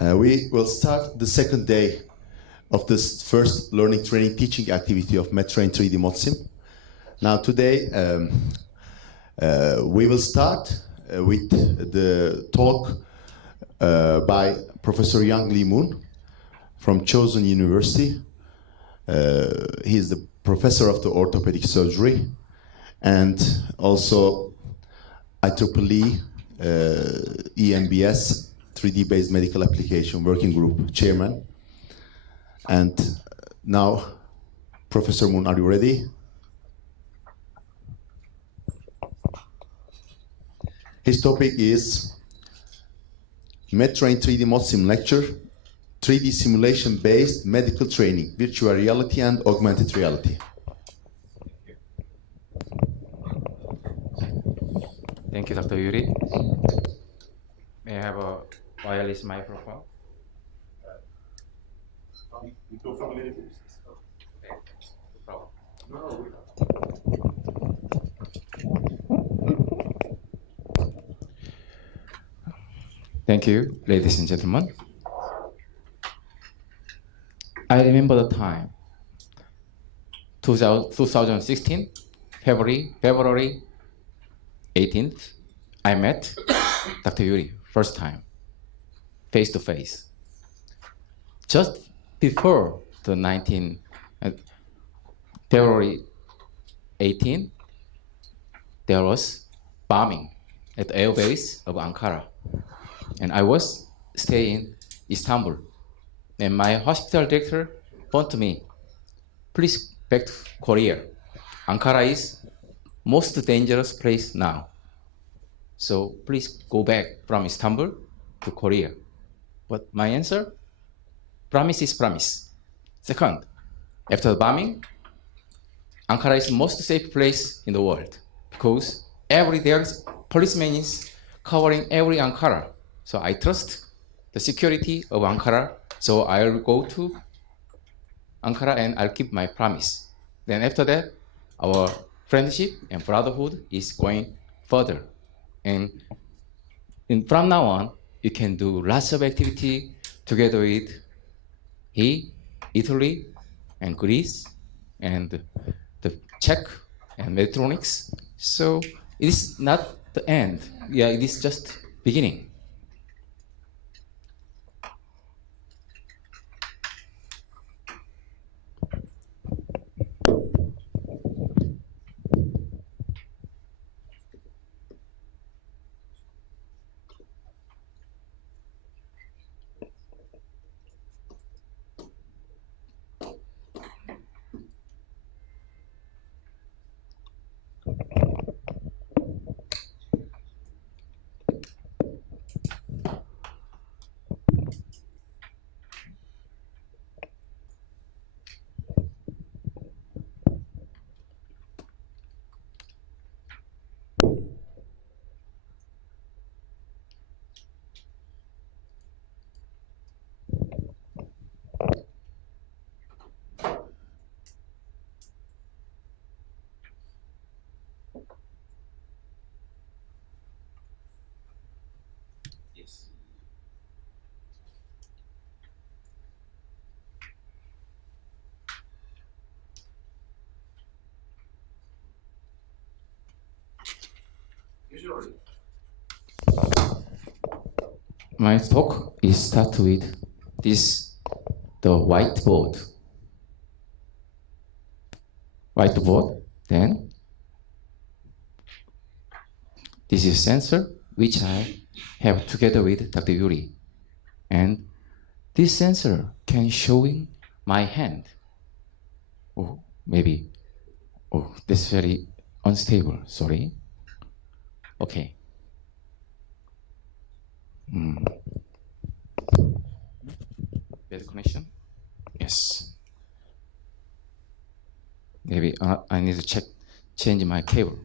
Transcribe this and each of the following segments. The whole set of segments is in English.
We will start the second day of this first learning, training, teaching activity of MedTrain 3D ModSim. Now today we will start with the talk by Professor Young Lee Moon from Chosun University. He is the professor of the orthopedic surgery and also IEEE EMBS 3D-based medical application working group chairman. And now, Professor Moon, are you ready? His topic is MedTrain 3D ModSim lecture, 3D simulation-based medical training, virtual reality and augmented reality. Thank you, Dr. Yuri. May I have a wireless microphone? Thank you, ladies and gentlemen. I remember the time, 2016, February 18th, I met Dr. Yuri first time, face to face. Just before the February 18, there was bombing at the airbase of Ankara. And I was staying in Istanbul. And my hospital director phoned to me, please back to Korea. Ankara is most dangerous place now. So please go back from Istanbul to Korea. But my answer, promise is promise. Second, after the bombing, Ankara is the most safe place in the world because every there's policeman is covering every Ankara. So I trust the security of Ankara. So I'll go to Ankara and I'll keep my promise. Then after that, our friendship and brotherhood is going further. And from now on, you can do lots of activity together with Italy, and Greece, and the Czech, and Medtronics. So it is not the end. Yeah, it is just beginning. My talk is start with the whiteboard. Then this is sensor which I have together with Dr. Yuri. And this sensor can showing my hand. Oh, maybe. Oh, this is very unstable, sorry. Okay. Bad connection? Yes. Maybe I need to change my cable.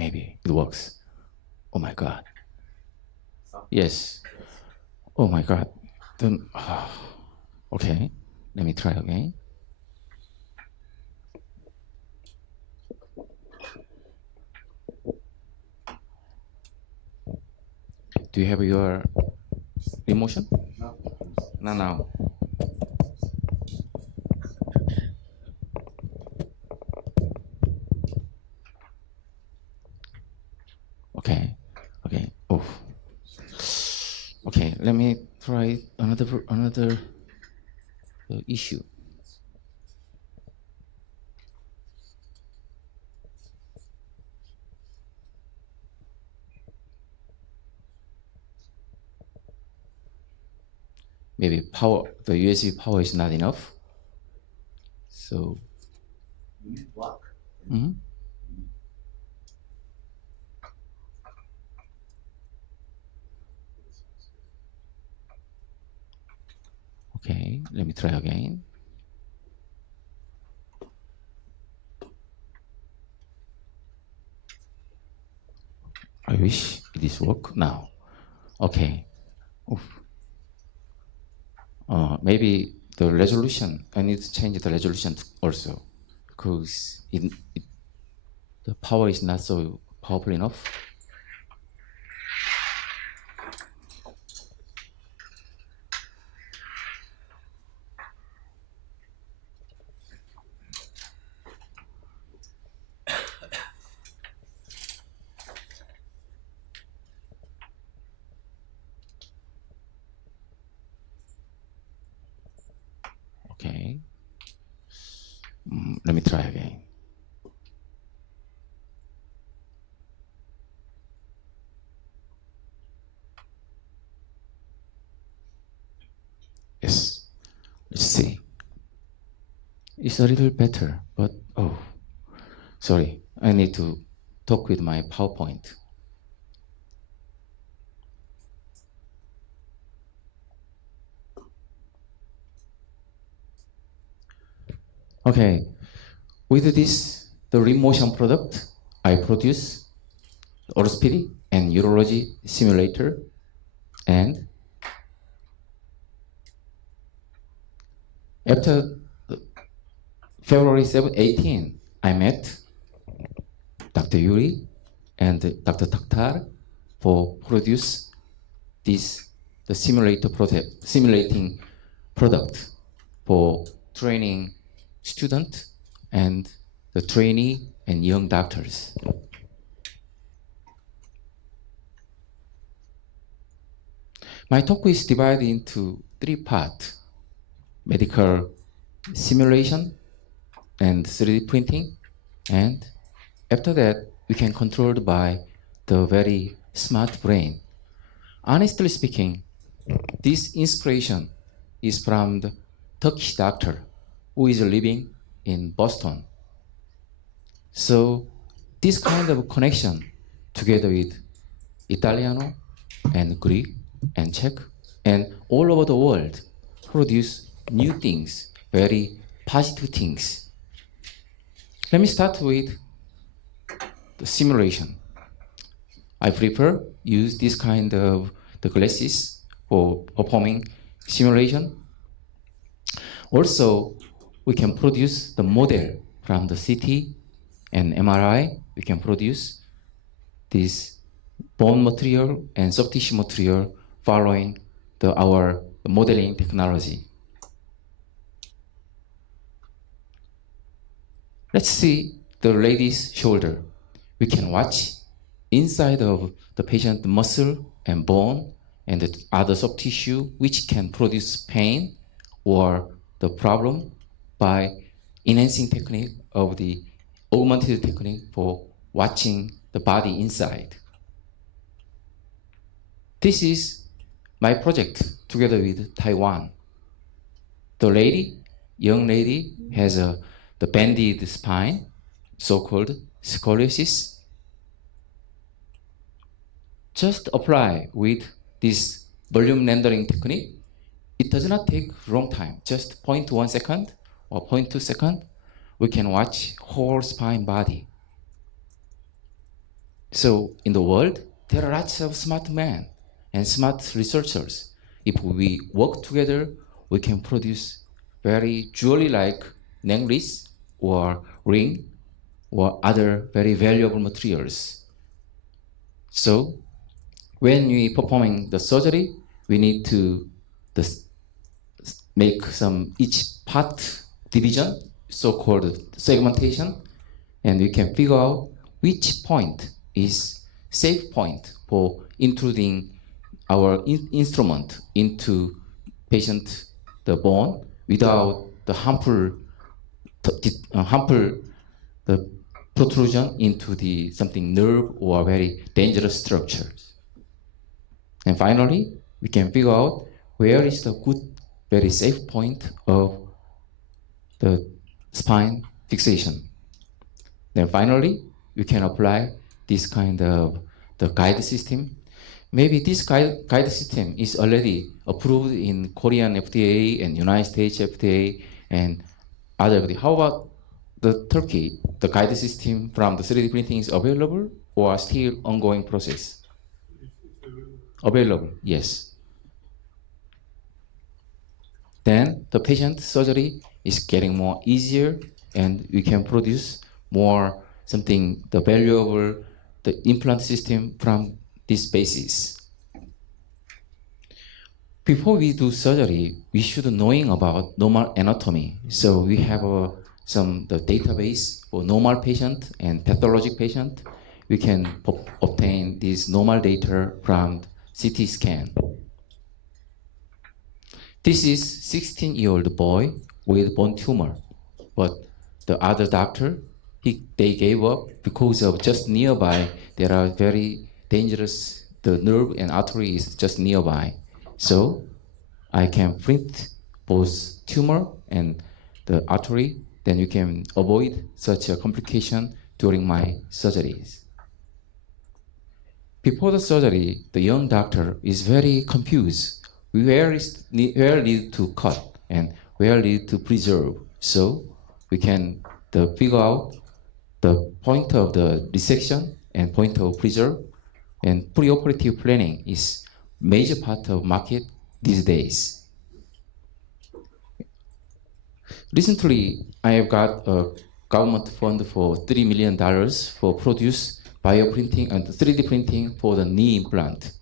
maybe it works. Oh my God. Yes. Oh my God. Then, okay. Let me try again. Do you have your emotion? No. No, now. Okay. Okay. Oh. Okay. Let me try another issue. Maybe the USB power is not enough. So. You need block. Mhm. Okay, let me try again. I wish it is work now. Okay. Oof. Maybe the resolution, I need to change the resolution also because the power is not so powerful enough. Okay. Let me try again. Yes. Let's see. It's a little better, but oh, sorry. I need to talk with my PowerPoint. Okay. With this, the rim motion product, I produce orthopedic and urology simulator, and after February 18, I met Dr. Yuri and Dr. Takhtar for produce the simulating product for training student and the trainee and young doctors. My talk is divided into 3 parts: medical simulation and 3D printing, and after that we can control by the very smart brain. Honestly speaking, this inspiration is from the Turkish doctor who is living in Boston. So this kind of connection together with Italiano and Greek and Czech and all over the world produce new things, very positive things. Let me start with the simulation. I prefer use this kind of the glasses for performing simulation. Also, we can produce the model from the CT and MRI. We can produce this bone material and soft tissue material following our modeling technology. Let's see the lady's shoulder. We can watch inside of the patient muscle and bone and the other soft tissue which can produce pain or the problem by enhancing technique of the augmented technique for watching the body inside. This is my project together with Taiwan. The young lady has the bended spine, so-called scoliosis. Just apply with this volume rendering technique. It does not take long time, just 0.1 second or 0.2 second. We can watch whole spine body. So in the world, there are lots of smart men and smart researchers. If we work together, we can produce very jewelry-like necklace or ring or other very valuable materials. So when we performing the surgery, we need to make some each part division, so-called segmentation, and we can figure out which point is safe point for intruding our instrument into patient the bone without the harmful the protrusion into the something nerve or very dangerous structures. And finally, we can figure out where is the good, very safe point of the spine fixation. Then finally, we can apply this kind of the guide system. Maybe this guide system is already approved in Korean FDA and United States FDA and other FDA. How about the Turkey? The guide system from the 3D printing is available or still ongoing process? Available, yes. Then the patient surgery is getting more easier and we can produce more something, the valuable, the implant system from this basis. Before we do surgery, we should knowing about normal anatomy. So we have the database for normal patient and pathologic patient. We can obtain this normal data from CT scan. This is 16-year-old boy with bone tumor, but the other doctor, they gave up because of just nearby, there are very dangerous, the nerve and artery is just nearby. So I can print both tumor and the artery, then you can avoid such a complication during my surgeries. Before the surgery, the young doctor is very confused. Where need to cut and where need to preserve. So we can figure out the point of the resection and point of preserve, and preoperative planning is major part of market these days. Recently, I have got a government fund for $3 million for produce bioprinting and 3D printing for the knee implant.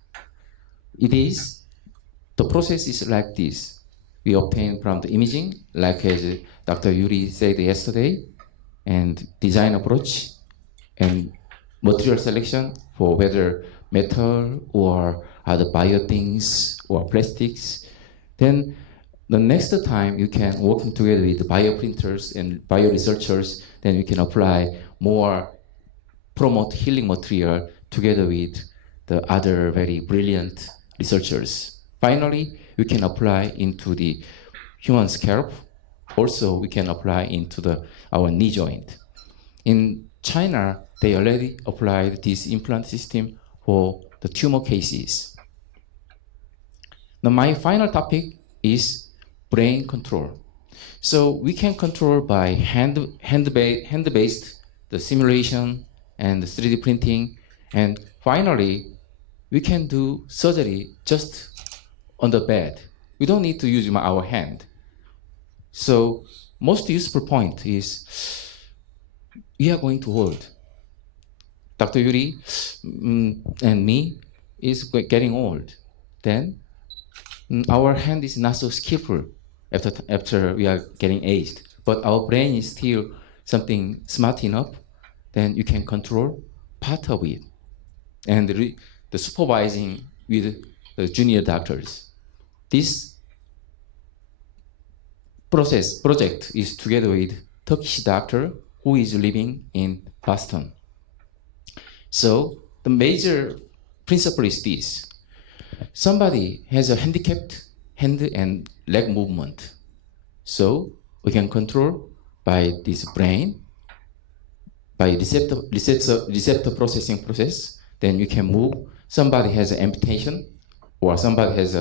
The process is like this. We obtain from the imaging, like as Dr. Yuri said yesterday, and design approach and material selection for whether metal or other bio things or plastics. Then the next time you can working together with the bioprinters and bio researchers, then we can apply more promote healing material together with the other very brilliant researchers. Finally, we can apply into the human scalp. Also, we can apply into our knee joint. In China, they already applied this implant system for the tumor cases. Now, my final topic is brain control. So we can control by hand-based the simulation and the 3D printing, and finally, we can do surgery just on the bed. We don't need to use our hand. So most useful point is we are going to hold. Dr. Yuri and me is getting old. Then our hand is not so skillful after we are getting aged, but our brain is still something smart enough. Then you can control part of it and the supervising with the junior doctors. This project is together with Turkish doctor who is living in Boston. So the major principle is this. Somebody has a handicapped hand and leg movement. So we can control by this brain, by receptor processing process, then you can move. Somebody has an amputation or somebody has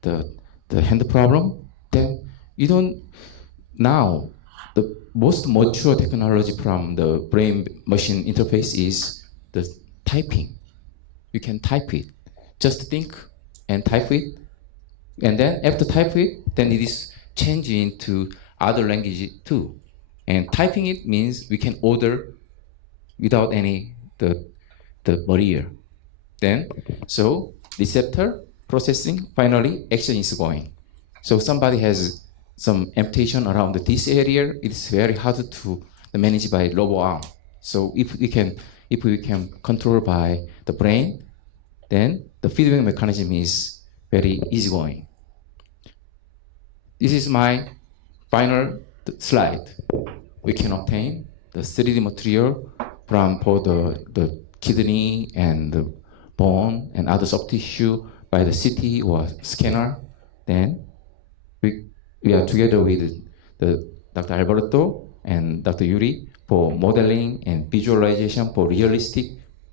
the hand problem, then you don't, now the most mature technology from the brain machine interface is the typing. You can type it. Just think and type it. And then after type it, then it is changed into other language too. And typing it means we can order without any the barrier. Then, so receptor processing, finally action is going. So somebody has some amputation around this area, it's very hard to manage by lower arm. So if we can control by the brain, then the feedback mechanism is very easygoing. This is my final slide. We can obtain the 3D material from for the kidney and the bone and other soft tissue by the CT or scanner. Then we are together with the Dr. Alberto and Dr. Yuri for modeling and visualization for realistic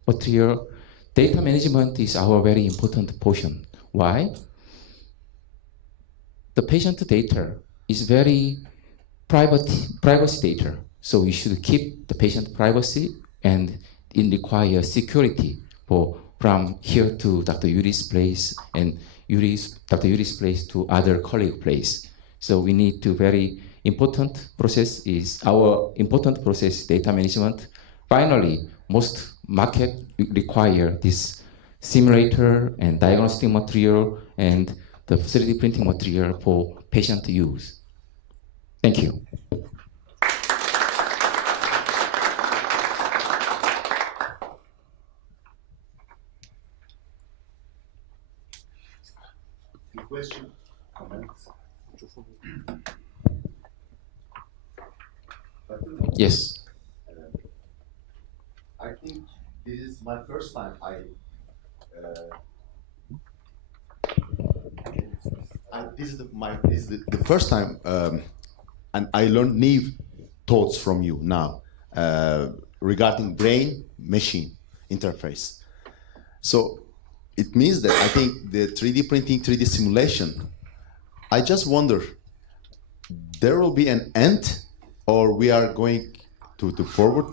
material. Data management is our very important portion. Why? The patient data is very privacy data. So we should keep the patient privacy, and it requires security from here to Dr. Yuri's place and Dr. Yuri's place to other colleague place. So we need to very important process is our important process data management. Finally, most market require this simulator and diagnostic material and the 3D printing material for patient use. Thank you. Question, comments? Yes. I think this is my first time this is the first time, and I learned new thoughts from you now regarding brain-machine interface. So it means that I think the 3D printing, 3D simulation, I just wonder, there will be an end, or we are going to forward?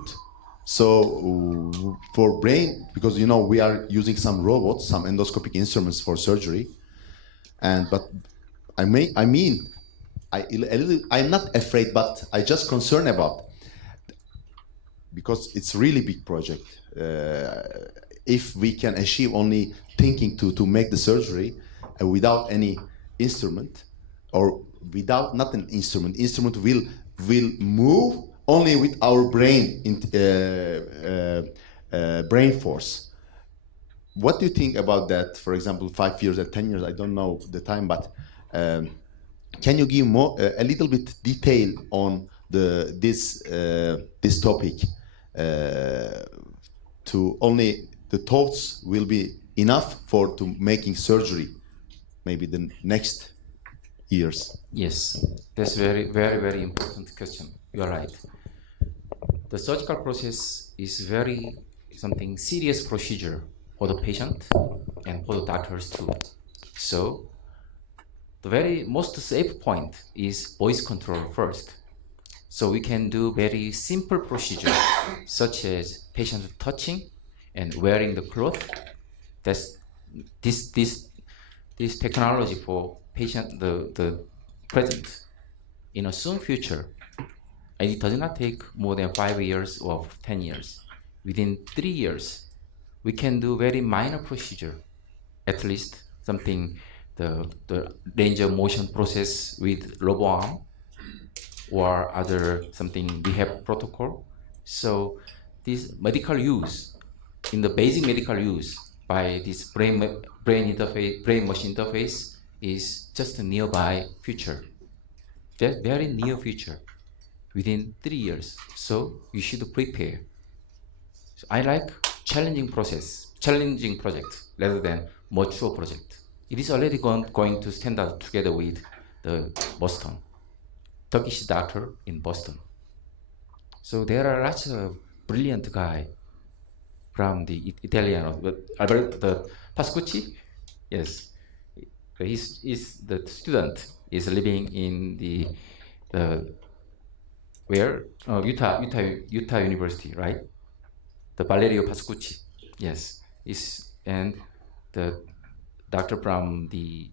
So for brain, because we are using some robots, some endoscopic instruments for surgery, but I'm not afraid, but I just concerned about, because it's really big project. If we can achieve only thinking to make the surgery without any instrument, or without not an instrument will move only with our brain brain force. What do you think about that? For example, 5 years or 10 years, I don't know the time, but can you give a little bit detail on this topic? To only the thoughts will be enough to making surgery, maybe the next years. Yes, that's very, very, very important question. You are right. The surgical process is very something serious procedure for the patient and for the doctors too. So the very most safe point is voice control first. So we can do very simple procedure such as patient touching and wearing the cloth. That's this technology for patient the present. In a soon future, and it does not take more than 5 years or 10 years. Within 3 years, we can do very minor procedure, at least something the range of motion process with robo arm or other something we have protocol. So this medical use, in the basic medical use by this brain machine interface is just a nearby future, very near future, within 3 years. So you should prepare. So I like challenging project rather than mature project. It is already going to stand out together with the Boston, Turkish doctor in Boston. So there are lots of brilliant guy from the Italian, Alberto Pascucci. Yes, he's the student is living in the Utah University, right? The Valerio Pascucci. Yes, and the doctor from the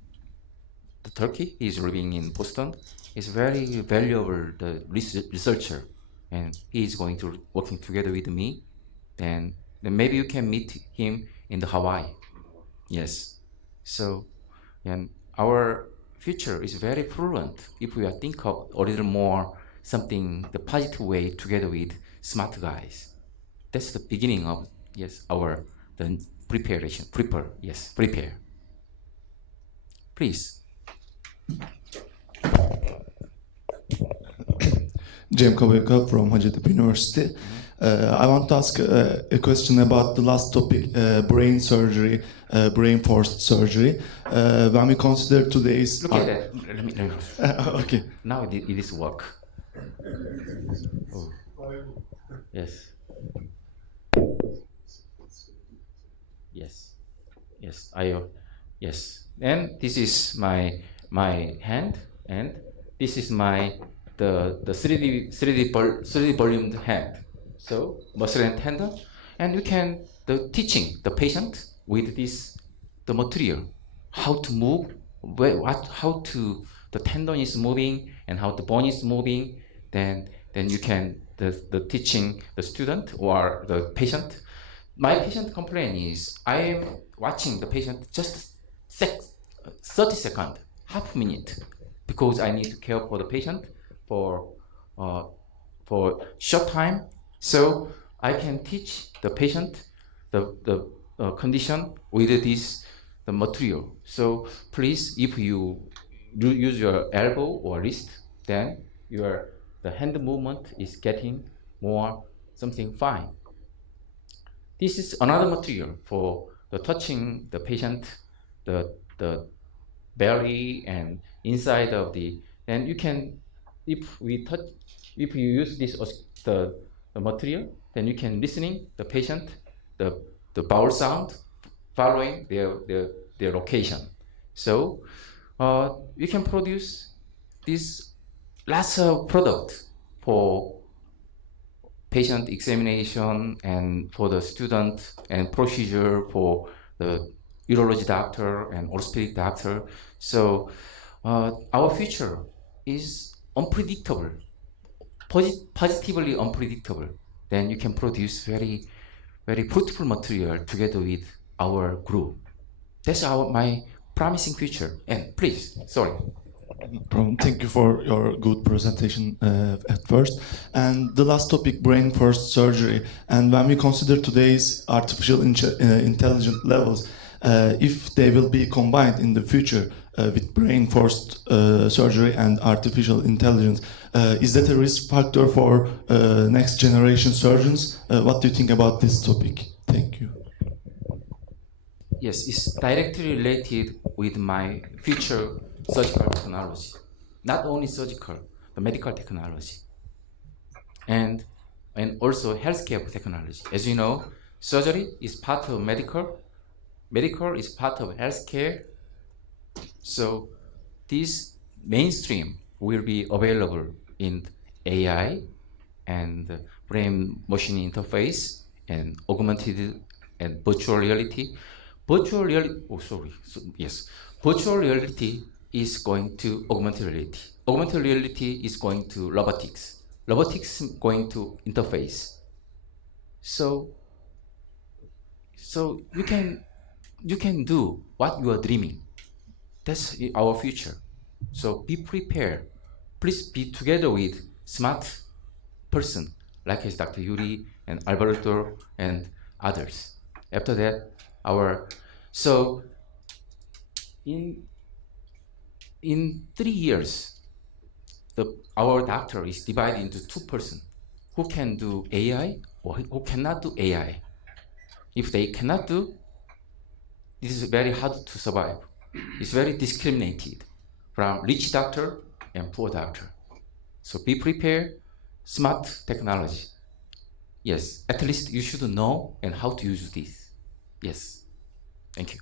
Turkey, he's living in Boston. He's very valuable the researcher, and he's going to working together with me. Then maybe you can meet him in the Hawaii. Yes. So, and our future is very fluent if we are think of a little more something the positive way together with smart guys. That's the beginning of yes our the preparation. Prepare. Please. Cem Kabaka from Hacettepe University. I want to ask a question about the last topic, brain surgery, brain-forced surgery. When we consider today's... Look at that. Let me. Okay. Now it is work. Oh. Yes. Yes. Yes. Yes. And this is my hand, and this is my the 3D volumed hand. So muscle and tendon, and we can the teaching the patient with this the material how to move, how to the tendon is moving and how the bone is moving. Then you can the teaching the student or the patient. My patient complaint is I am watching the patient just 30 seconds, half minute, because I need to care for the patient for short time. So I can teach the patient the condition with the material. So please, if you use your elbow or wrist, then the hand movement is getting more something fine. This is another material for the touching the patient, the belly and inside of and you can, if you use this the material, then you can listening the patient, the bowel sound following their location. So you can produce this lots of product for patient examination and for the student and procedure for the urology doctor and orthopedic doctor. So our future is unpredictable, positively unpredictable. Then you can produce very, very fruitful material together with our group. That's my promising future. And please, sorry. Thank you for your good presentation at first. And the last topic, brain-first surgery. And when we consider today's artificial intelligence levels, if they will be combined in the future with brain-first surgery and artificial intelligence, is that a risk factor for next generation surgeons? What do you think about this topic? Thank you. Yes, it's directly related with my future surgical technology. Not only surgical, the medical technology. And also healthcare technology. As you know, surgery is part of medical is part of healthcare. So this mainstream will be available in AI and brain-machine interface and augmented and virtual reality. Virtual reality is going to augmented reality. Augmented reality is going to robotics. Robotics is going to interface. So you can do what you are dreaming. That's our future. So be prepared. Please be together with smart person like Dr. Yuri and Alberto and others. After that, in 3 years, our doctor is divided into 2 persons who can do AI or who cannot do AI. If they cannot do, this is very hard to survive. It's very discriminated from rich doctor and poor doctor. So be prepared, smart technology. Yes, at least you should know and how to use this. Yes, thank you.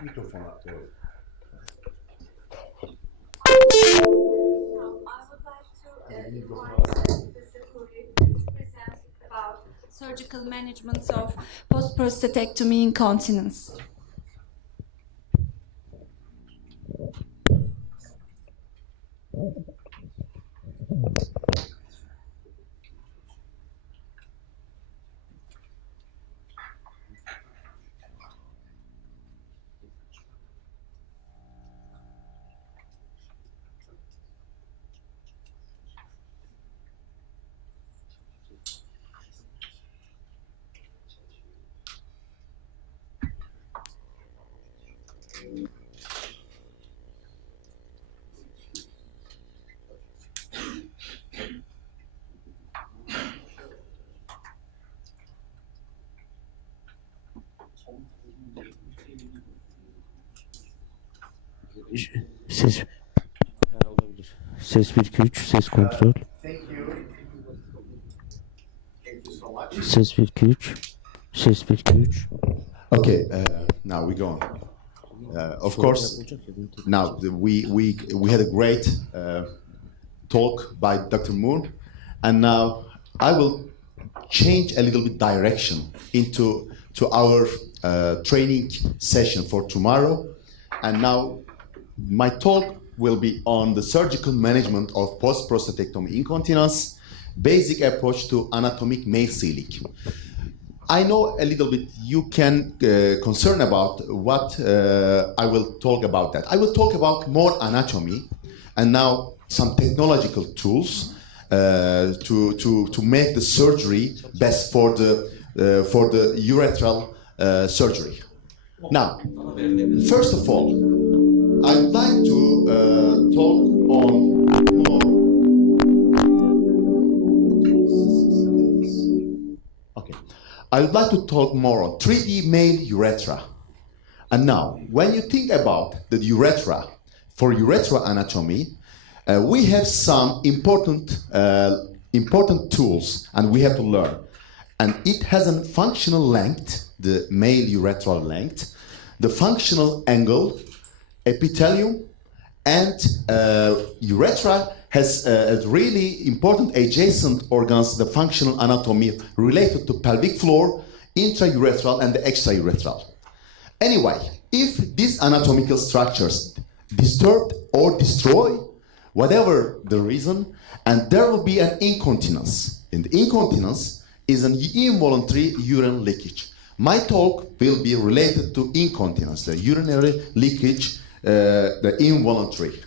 Mikrofon atıyorum. I would like to invite Professor Khoury to present about surgical management of post-prostatectomy incontinence. Ses ses 1 2 3 ses kontrol. Thank you. Thank you so much. Ses 1 2 3 ses 1 2 3. Okay, now we go on. Of course, now we had a great talk by Dr. Moon, and now I will change a little bit direction into our training session for tomorrow, and now my talk will be on the surgical management of post-prostatectomy incontinence, basic approach to anatomic male sealing. I know a little bit you can concern about what I will talk about that. I will talk about more anatomy and now some technological tools to make the surgery best for the urethral surgery. Now, first of all, I'd like to talk on more. Okay, I would like to talk more on 3D male urethra. And now, when you think about the urethra, for urethral anatomy, we have some important tools, and we have to learn. And it has a functional length, the male urethral length, the functional angle, epithelium, and urethra has really important adjacent organs, the functional anatomy related to pelvic floor, intraurethral and the extraurethral. Anyway, if these anatomical structures disturbed or destroy, whatever the reason, and there will be an incontinence. And the incontinence is an involuntary urine leakage. My talk will be related to incontinence, the urinary leakage, the involuntary.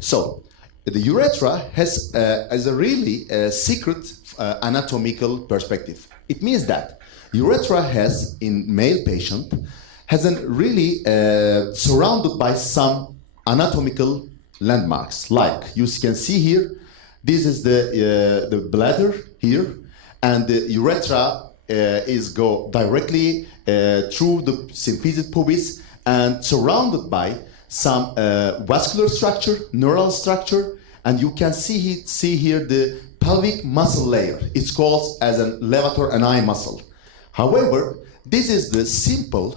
So, the urethra has a really secret anatomical perspective. It means that urethra has, in male patient, has a really surrounded by some anatomical landmarks. Like you can see here, this is the bladder here, and the urethra is go directly through the symphysis pubis and surrounded by some vascular structure, neural structure, and you can see here the pelvic muscle layer. It's called as a levator ani muscle. However, this is the simple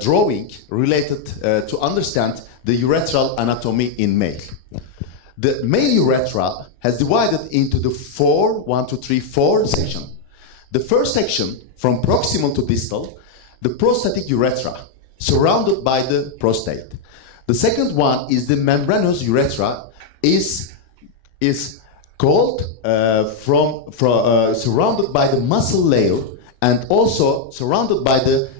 drawing related to understand the urethral anatomy in male. The male urethra has divided into the four section. The first section, from proximal to distal, the prostatic urethra, surrounded by the prostate. The second one is the membranous urethra, is called surrounded by the muscle layer and also surrounded by the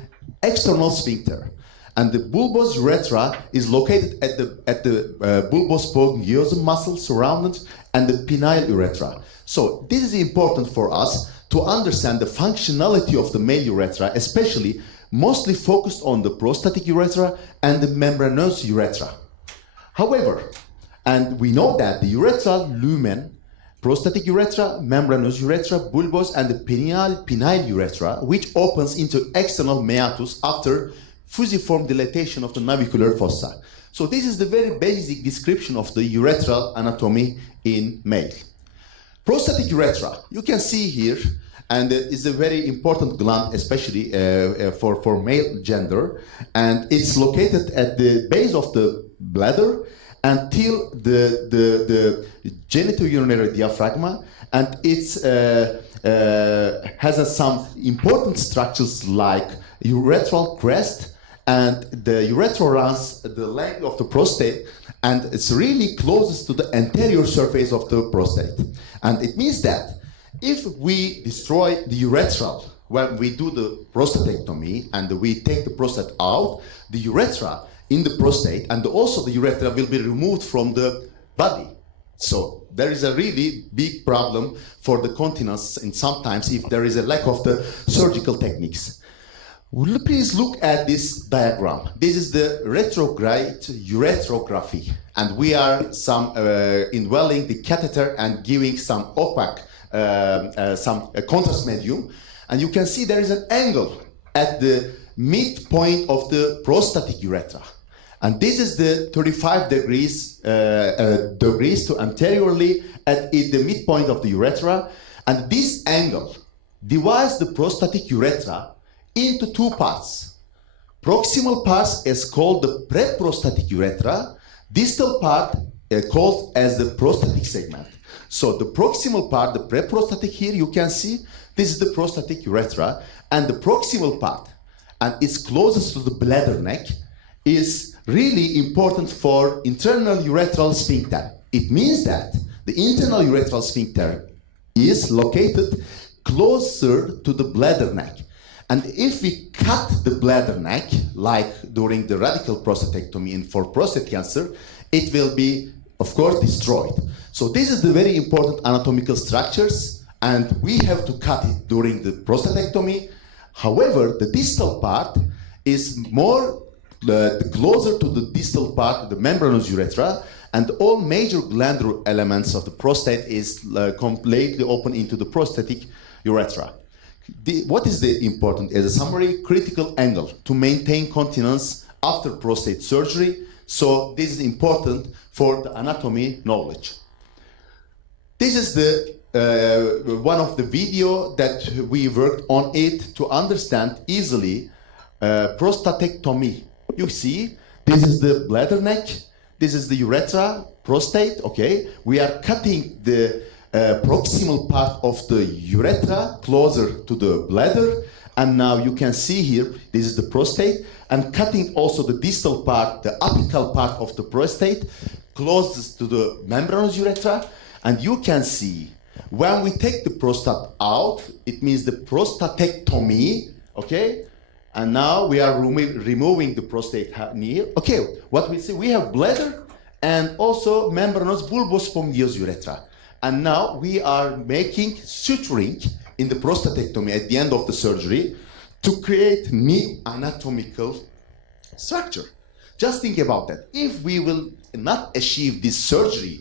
external sphincter. And the bulbous urethra is located at the bulbous spongiosum muscle surrounded and the penile urethra. So this is important for us to understand the functionality of the male urethra, especially mostly focused on the prostatic urethra and the membranous urethra. However, and we know that the urethral lumen, prostatic urethra, membranous urethra, bulbous, and the penile urethra, which opens into external meatus after fusiform dilatation of the navicular fossa. So this is the very basic description of the urethral anatomy in male. Prostatic urethra, you can see here, and it's a very important gland, especially for male gender, and it's located at the base of the bladder until the genitourinary diaphragma, and it's has some important structures like urethral crest, and the urethra runs the length of the prostate, and it's really closest to the anterior surface of the prostate. And it means that if we destroy the urethra when we do the prostatectomy and we take the prostate out, the urethra in the prostate and also the urethra will be removed from the body. So there is a really big problem for the continence, and sometimes if there is a lack of the surgical techniques. Please look at this diagram. This is the retrograde urethrography, and we are indwelling the catheter and giving some opaque, contrast medium, and you can see there is an angle at the midpoint of the prostatic urethra, and this is the 35 degrees to anteriorly at the midpoint of the urethra, and this angle divides the prostatic urethra into two parts. Proximal part is called the preprostatic urethra, distal part called as the prostatic segment. So the proximal part, the preprostatic, here you can see, this is the prostatic urethra, and the proximal part, and it's closest to the bladder neck, is really important for internal urethral sphincter. It means that the internal urethral sphincter is located closer to the bladder neck. And if we cut the bladder neck, like during the radical prostatectomy and for prostate cancer, it will be, of course, destroyed. So this is the very important anatomical structures, and we have to cut it during the prostatectomy. However, the distal part is more closer to the distal part, the membranous urethra, and all major glandular elements of the prostate is completely open into the prostatic urethra. What is the important as a summary? Critical angle to maintain continence after prostate surgery. So this is important for the anatomy knowledge. This is the one of the video that we worked on it to understand easily prostatectomy. You see, this is the bladder neck, this is the urethra, prostate, okay? We are cutting the proximal part of the urethra closer to the bladder, and now you can see here, this is the prostate, and cutting also the distal part, the apical part of the prostate, closest to the membranous urethra, and you can see when we take the prostate out, it means the prostatectomy, okay? And now we are removing the prostate here. Okay, what we see, we have bladder and also membranous bulbospongious urethra. And now we are making suturing in the prostatectomy at the end of the surgery to create new anatomical structure. Just think about that. If we will not achieve this surgery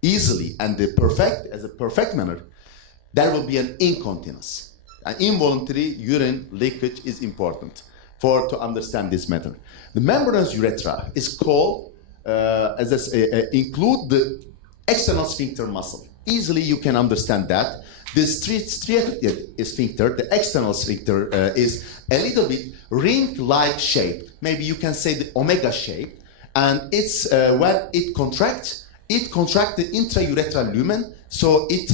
easily and as a perfect manner, there will be an incontinence. An involuntary urine leakage is important to understand this matter. The membranous urethra is called, include the external sphincter muscle. Easily you can understand that. The striated sphincter, the external sphincter, is a little bit ring-like shape. Maybe you can say the omega shape. And it's when it contracts the intraurethral lumen. So it,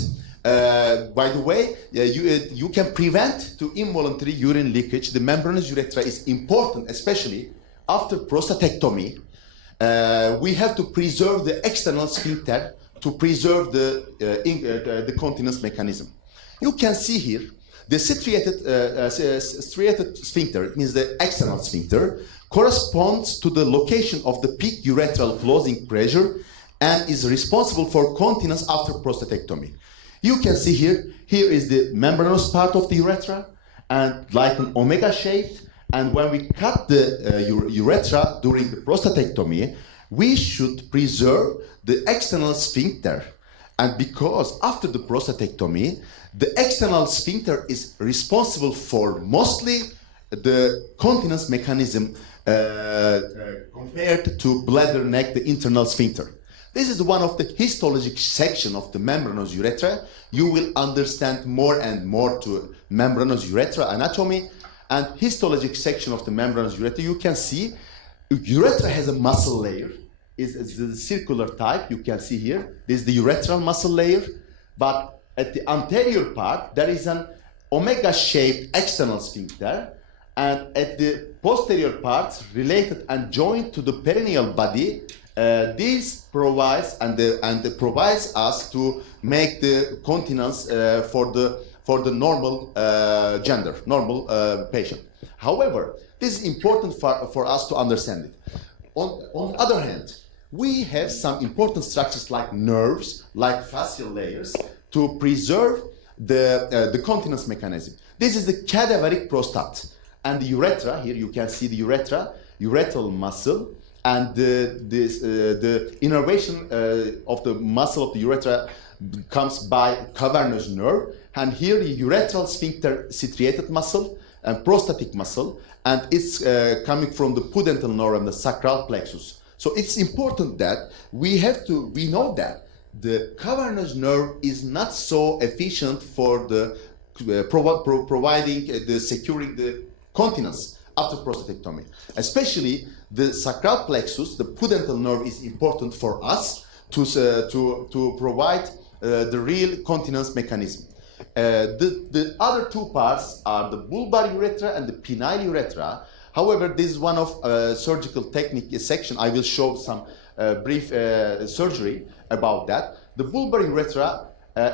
by the way, you can prevent to involuntary urine leakage. The membranous urethra is important, especially after prostatectomy. We have to preserve the external sphincter to preserve the continence mechanism. You can see here the striated sphincter, it means the external sphincter, corresponds to the location of the peak urethral closing pressure and is responsible for continence after prostatectomy. You can see here is the membranous part of the urethra, and like an omega shape, and when we cut the urethra during the prostatectomy, we should preserve the external sphincter. And because after the prostatectomy, the external sphincter is responsible for mostly the continence mechanism compared to bladder neck, the internal sphincter. This is one of the histologic section of the membranous urethra. You will understand more and more to membranous urethra anatomy and histologic section of the membranous urethra. You can see urethra has a muscle layer. Is the circular type. You can see here. This is the urethral muscle layer, but at the anterior part there is an omega-shaped external sphincter, and at the posterior part, related and joined to the perineal body, this provides provides us to make the continence for the normal gender, normal patient. However, this is important for us to understand it. On the other hand, we have some important structures like nerves, like fascial layers, to preserve the continence mechanism. This is the cadaveric prostate. And the urethra, here you can see the urethra, urethral muscle, and the innervation of the muscle of the urethra comes by cavernous nerve. And here the urethral sphincter striated muscle and prostatic muscle, and it's coming from the pudendal nerve and the sacral plexus. So it's important that we know that the cavernous nerve is not so efficient for the providing securing the continence after prostatectomy. Especially the sacral plexus, the pudendal nerve, is important for us to provide the real continence mechanism. The other two parts are the bulbar urethra and the penile urethra. However, this is one of surgical technique section. I will show some brief surgery about that. The bulbar urethra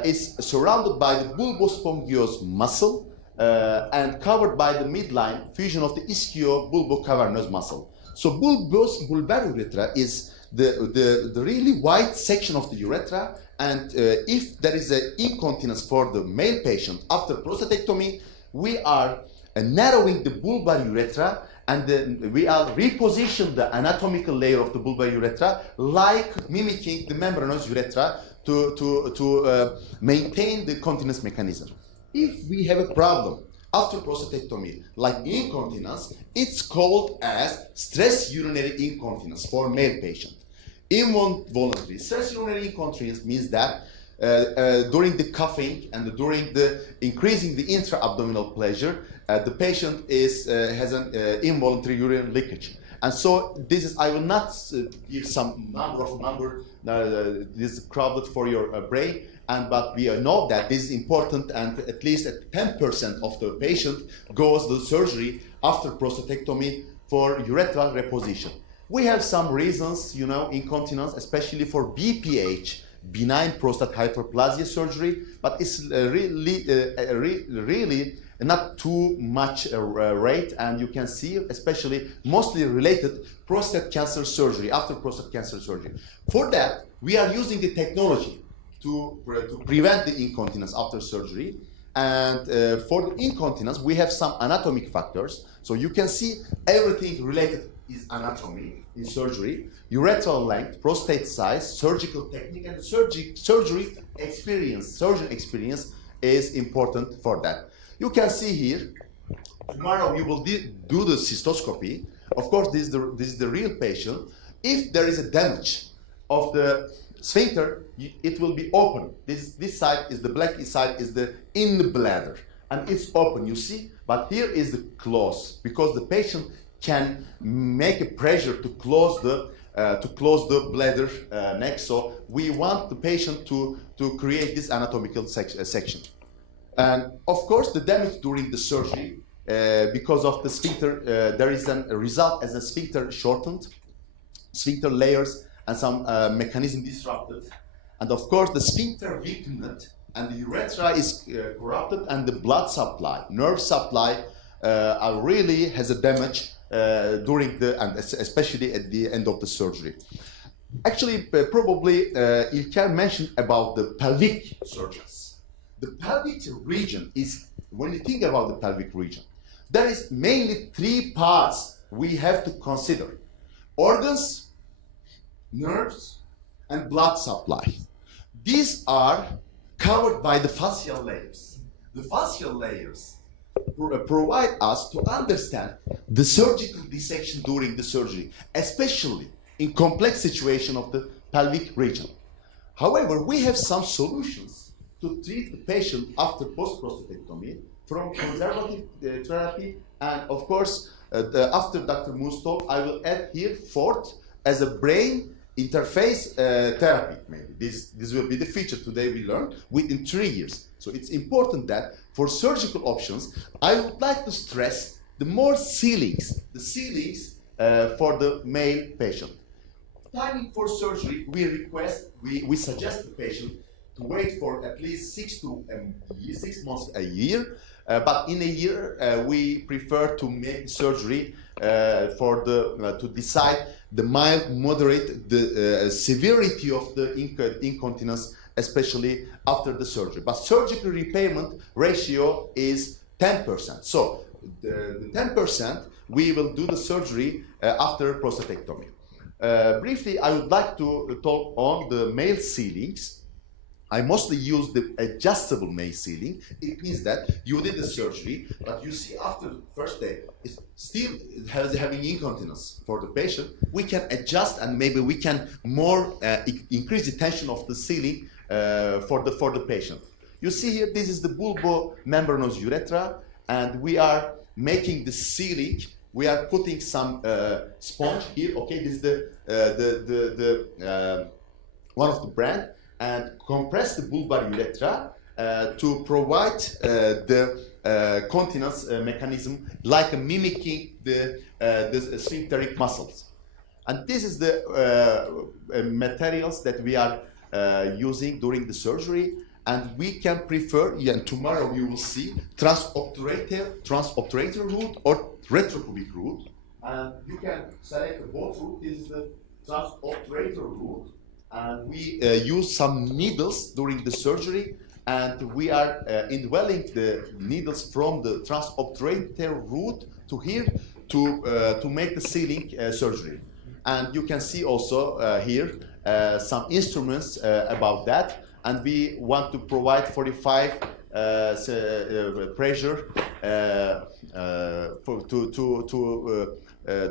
is surrounded by the bulbospongios muscle and covered by the midline fusion of the ischio-bulbocavernous muscle. So bulbar urethra is the really wide section of the urethra, and if there is an incontinence for the male patient after prostatectomy, we are narrowing the bulbar urethra, and then we are reposition the anatomical layer of the bulbar urethra like mimicking the membranous urethra to maintain the continence mechanism. If we have a problem after prostatectomy like incontinence, it's called as stress urinary incontinence for male patient. Involuntary stress urinary incontinence means that during the coughing and during the increasing the intra-abdominal pleasure, the patient has an involuntary urine leakage. And so this is, I will not give some number, this is crowded for your brain, but we know that this is important, and at least 10% of the patient goes to surgery after prostatectomy for urethral reposition. We have some reasons, incontinence, especially for BPH, benign prostate hyperplasia surgery, but it's really not too much rate, and you can see especially mostly related prostate cancer surgery after prostate cancer surgery. For that, we are using the technology to prevent the incontinence after surgery, and for the incontinence we have some anatomic factors. So you can see everything related is anatomy in surgery, urethral length, prostate size, surgical technique, and surgeon experience is important for that. You can see here, tomorrow you will do the cystoscopy. Of course, this is the real patient. If there is a damage of the sphincter, it will be open. This side is the black side is the in the bladder, and it's open, you see. But here is the close, because the patient can make a pressure to close the bladder neck. So we want the patient to create this anatomical section. And of course, the damage during the surgery, because of the sphincter, there is a result as a sphincter shortened, sphincter layers, and some mechanism disrupted. And of course, the sphincter weakened, and the urethra is corrupted, and the blood supply, nerve supply, really has a damage during and especially at the end of the surgery. Actually, probably Ilker mentioned about the pelvic surgeons. The pelvic region is, when you think about the pelvic region, there is mainly three parts we have to consider: organs, nerves, and blood supply. These are covered by the fascial layers. The fascial layers provide us to understand the surgical dissection during the surgery, especially in complex situation of the pelvic region. However, we have some solutions to treat the patient after post-prostatectomy from conservative therapy, and of course, after Dr. Moon's talk, I will add here fourth as a brain interface therapy. Maybe this will be the feature today we learned within 3 years. So it's important that for surgical options, I would like to stress the more ceilings, for the male patient. Timing for surgery, we suggest the patient to wait for at least 6 months a year. But in a year, we prefer to make surgery to decide the mild, moderate, the severity of the incontinence, especially after the surgery. But surgical repayment ratio is 10%. So the 10%, we will do the surgery after prostatectomy. Briefly, I would like to talk on the male ceilings. I mostly use the adjustable male ceiling. It means that you did the surgery, but you see after the first day, it's still having incontinence for the patient. We can adjust and maybe we can more increase the tension of the ceiling for the patient. You see here, this is the bulbomembranous urethra, and we are making the ceiling. We are putting some sponge here. Okay, this is one of the brand, and compress the bulbar urethra to provide the continence mechanism, like mimicking the sphincteric muscles. And this is the materials that we are using during the surgery, and we can prefer, and tomorrow you will see, transobturator route or retropubic route. And you can select both route. This is the transobturator route. And we use some needles during the surgery, and we are indwelling the needles from the transobturator route to here to make the ceiling surgery. And you can see also here some instruments about that, and we want to provide 45 pressure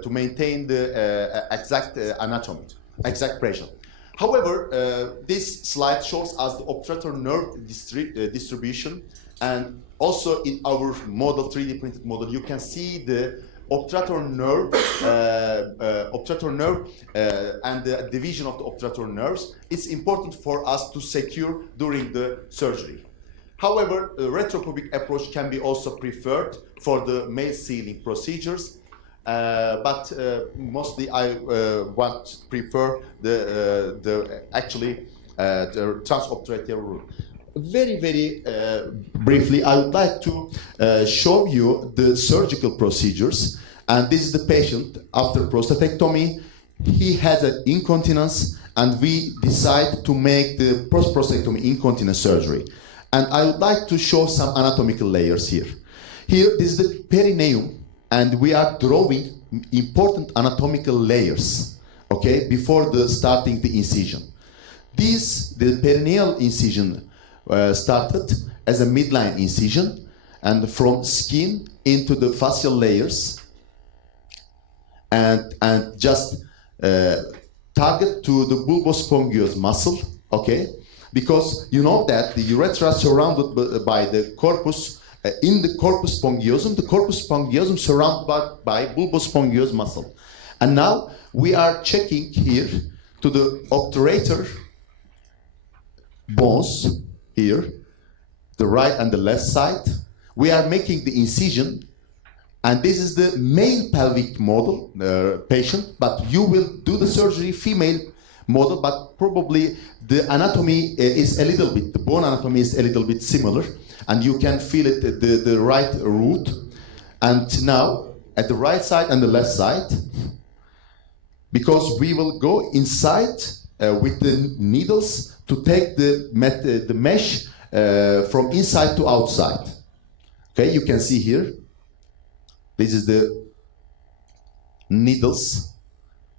to maintain the exact anatomy, exact pressure. However, this slide shows us the obturator nerve distribution, and also in our model, 3D printed model, you can see the obturator nerve and the division of the obturator nerves. It's important for us to secure during the surgery. However, a retropubic approach can be also preferred for the male sealing procedures. But mostly I prefer the transobturator route. Very briefly, I would like to show you the surgical procedures. And this is the patient after prostatectomy. He has an incontinence, and we decide to make the post-prostatectomy incontinence surgery. And I would like to show some anatomical layers here. Here, this is the perineum. And we are drawing important anatomical layers, okay, before starting the incision. The perineal incision started as a midline incision, and from skin into the fascial layers, and just target to the bulbospongios muscle, okay, because you know that the urethra surrounded by the corpus. In the corpus spongiosum surrounded by bulbospongios muscle. And now we are checking here to the obturator bones here, the right and the left side. We are making the incision, and this is the male pelvic model patient, but you will do the surgery female model, but probably the anatomy is a little bit, the bone anatomy is a little bit similar. And you can feel it, the right root. And now, at the right side and the left side, because we will go inside with the needles to take the mesh from inside to outside. Okay, you can see here. This is the needles.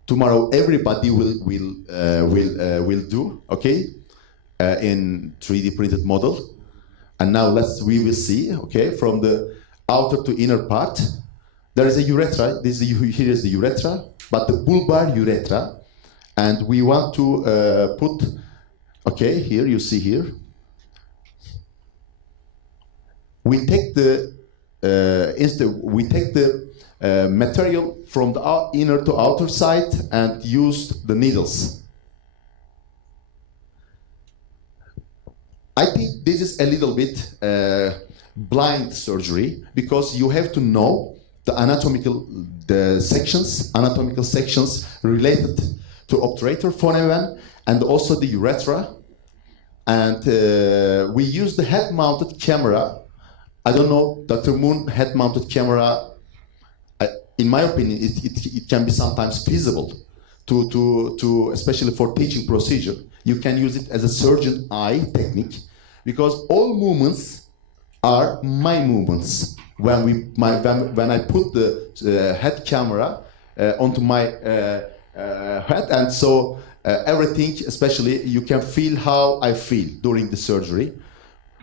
Tomorrow, everybody will do, okay, in 3D printed model. And now we will see, okay, from the outer to inner part, there is a urethra. Here is the urethra, but the bulbar urethra, And we want to put, okay, here you see here. We take the material from the inner to outer side and use the needles. I think this is a little bit blind surgery because you have to know the anatomical sections related to obturator foramen and also the urethra. And we use the head-mounted camera. I don't know, Dr. Moon, head-mounted camera, in my opinion, it can be sometimes feasible to especially for teaching procedure. You can use it as a surgeon eye technique because all movements are my movements. When I put the head camera onto my head, and so everything, especially you can feel how I feel during the surgery.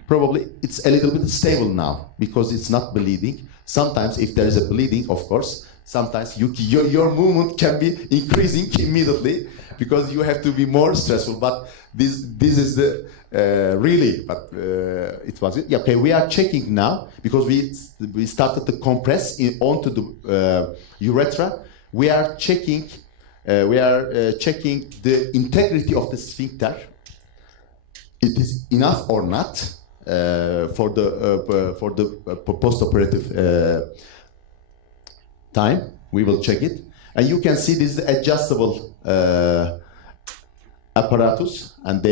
Probably it's a little bit stable now because it's not bleeding. Sometimes if there is a bleeding, of course, sometimes your movement can be increasing immediately because you have to be more stressful. But this is the really, but it was it. Yeah, okay, we are checking now because we started to compress onto the urethra. We are checking the integrity of the sphincter. It is enough or not for the post-operative time. We will check it, and you can see this is the adjustable apparatus, and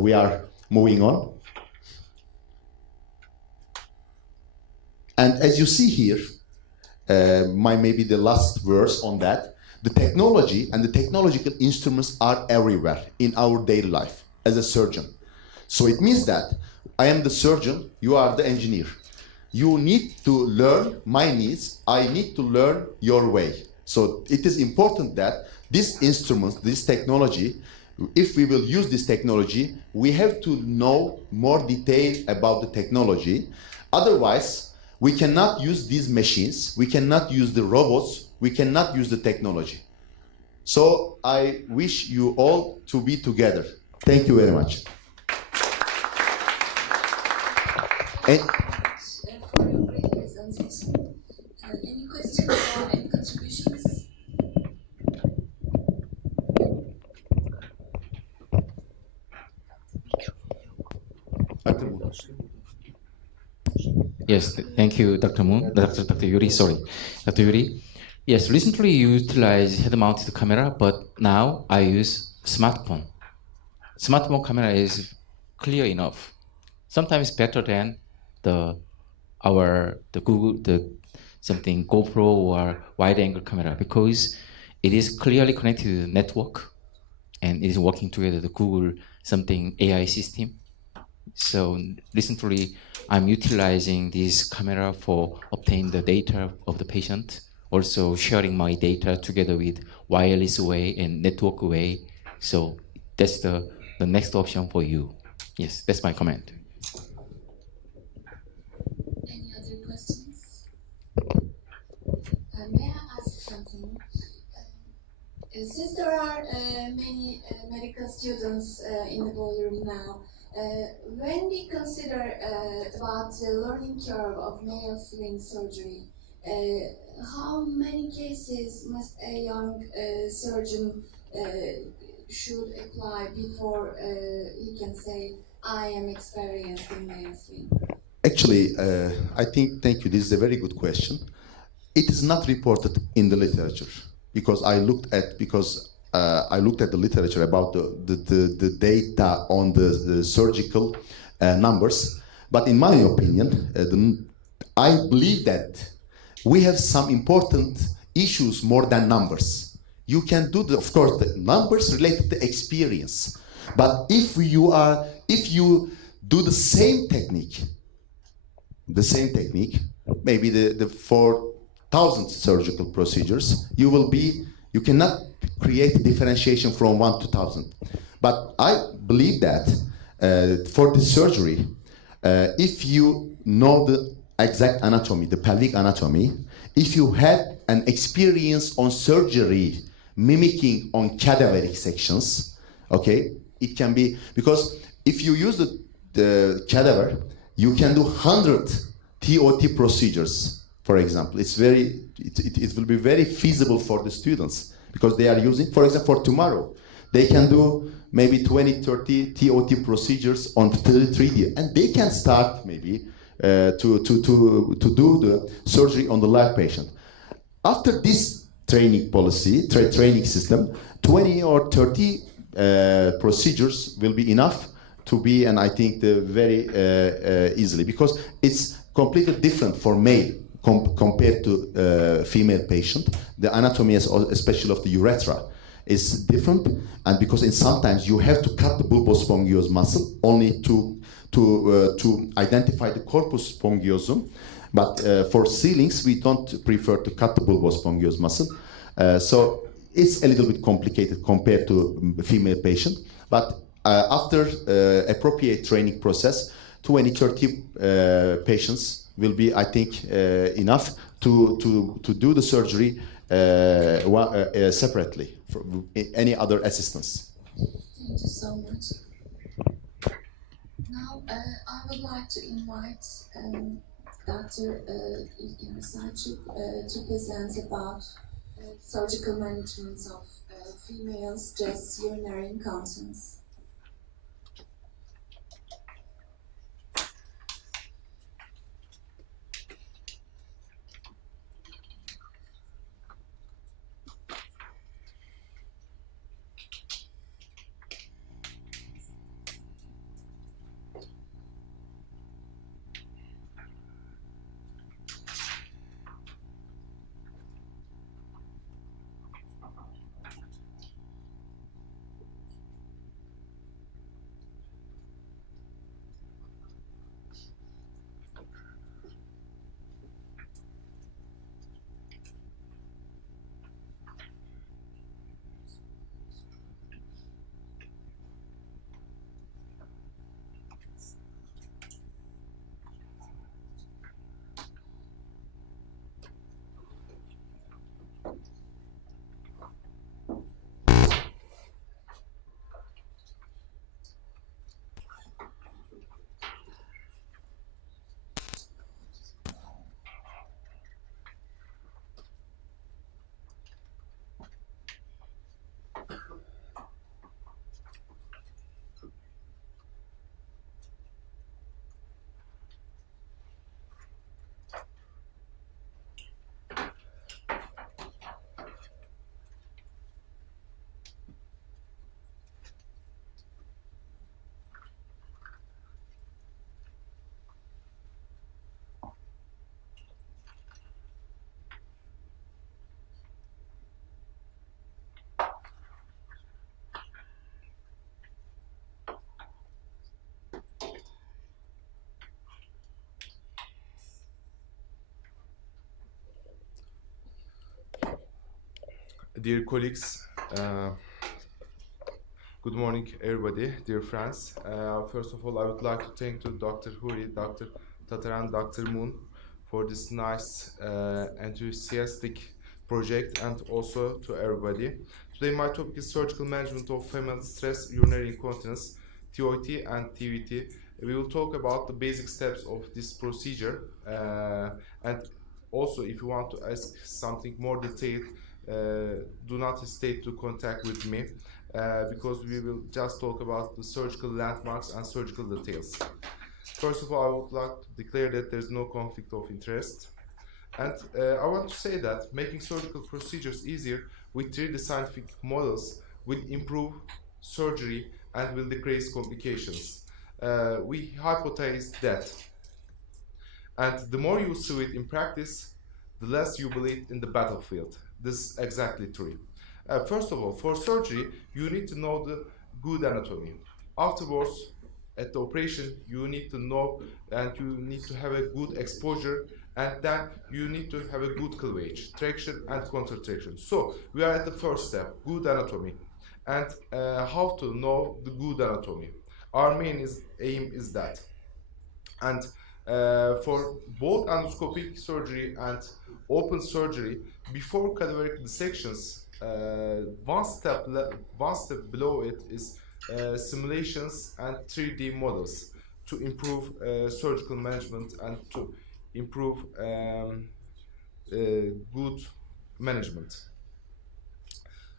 we are moving on. And as you see here, maybe the last verse on that, the technology and the technological instruments are everywhere in our daily life as a surgeon. So it means that I am the surgeon, you are the engineer. You need to learn my needs, I need to learn your way. So it is important that these instruments, this technology, if we will use this technology, we have to know more detail about the technology. Otherwise, we cannot use these machines, we cannot use the robots, we cannot use the technology. So I wish you all to be together. Thank you very much. And for your great presentation. Any questions or any contributions? Yes, thank you, Dr. Moon, Dr. Yuri, sorry. Dr. Yuri, yes, recently you utilized head-mounted camera, but now I use smartphone. Smartphone camera is clear enough. Sometimes better than the Google, something GoPro or wide-angle camera because it is clearly connected to the network and it is working together the Google something AI system. So recently, I'm utilizing this camera for obtaining the data of the patient, also sharing my data together with wireless way and network way. So that's the next option for you. Yes, that's my comment. Any other questions? May I ask something? Since there are many medical students in the ballroom now, when we consider about the learning curve of male sling surgery, how many cases must a young surgeon should apply before he can say, I am experienced in male sling? actually, I think, thank you, this is a very good question. It is not reported in the literature because I looked at the literature about the data on the surgical numbers. But in my opinion, I believe that we have some important issues more than numbers. You can do, of course, the numbers related to experience. But if you do the same technique, maybe the 4,000 surgical procedures, you cannot create differentiation from 1 to 1,000. But I believe that for the surgery, if you know the exact anatomy, the pelvic anatomy, if you had an experience on surgery mimicking on cadaveric sections. Okay, it can be, because if you use the cadaver, you can do 100 TOT procedures, for example. It will be very feasible for the students, because they are using, for example, for tomorrow, they can do maybe 20, 30 TOT procedures on 3D, and they can start maybe to do the surgery on the live patient. After this training policy, training system, 20 or 30 procedures will be enough to be, and I think very easily, because it's completely different for male compared to female patient. The anatomy, especially of the urethra, is different, and because sometimes you have to cut the bulbospongios muscle only to identify the corpus spongiosum. But for ceilings, we don't prefer to cut the bulbospongios muscle. So it's a little bit complicated compared to female patient. But after appropriate training process, 20, 30 patients will be, I think, enough to do the surgery separately from any other assistance. Thank you so much. Now, I would like to invite Dr. İlker Selçuk to present about surgical management of female stress urinary incontinence. Dear colleagues, good morning everybody, dear friends. First of all, I would like to thank to Dr. Huri, Dr. Tataran, Dr. Moon for this nice, enthusiastic project, and also to everybody. Today my topic is surgical management of female stress urinary incontinence, TOT and TVT. We will talk about the basic steps of this procedure, and also if you want to ask something more detailed, do not hesitate to contact with me, because we will just talk about the surgical landmarks and surgical details. First of all, I would like to declare that there is no conflict of interest, and I want to say that making surgical procedures easier with 3D scientific models will improve surgery and will decrease complications. We hypothesize that, and the more you see it in practice, the less you believe in the battlefield. This is exactly true. First of all, for surgery, you need to know the good anatomy. Afterwards, at the operation, you need to know and you need to have a good exposure, and then you need to have a good cleavage, traction and contraction. So we are at the first step, good anatomy. And how to know the good anatomy? Our main aim is that. And for both endoscopic surgery and open surgery, before cadaveric dissections, one step below it is simulations and 3D models to improve surgical management and to improve good management.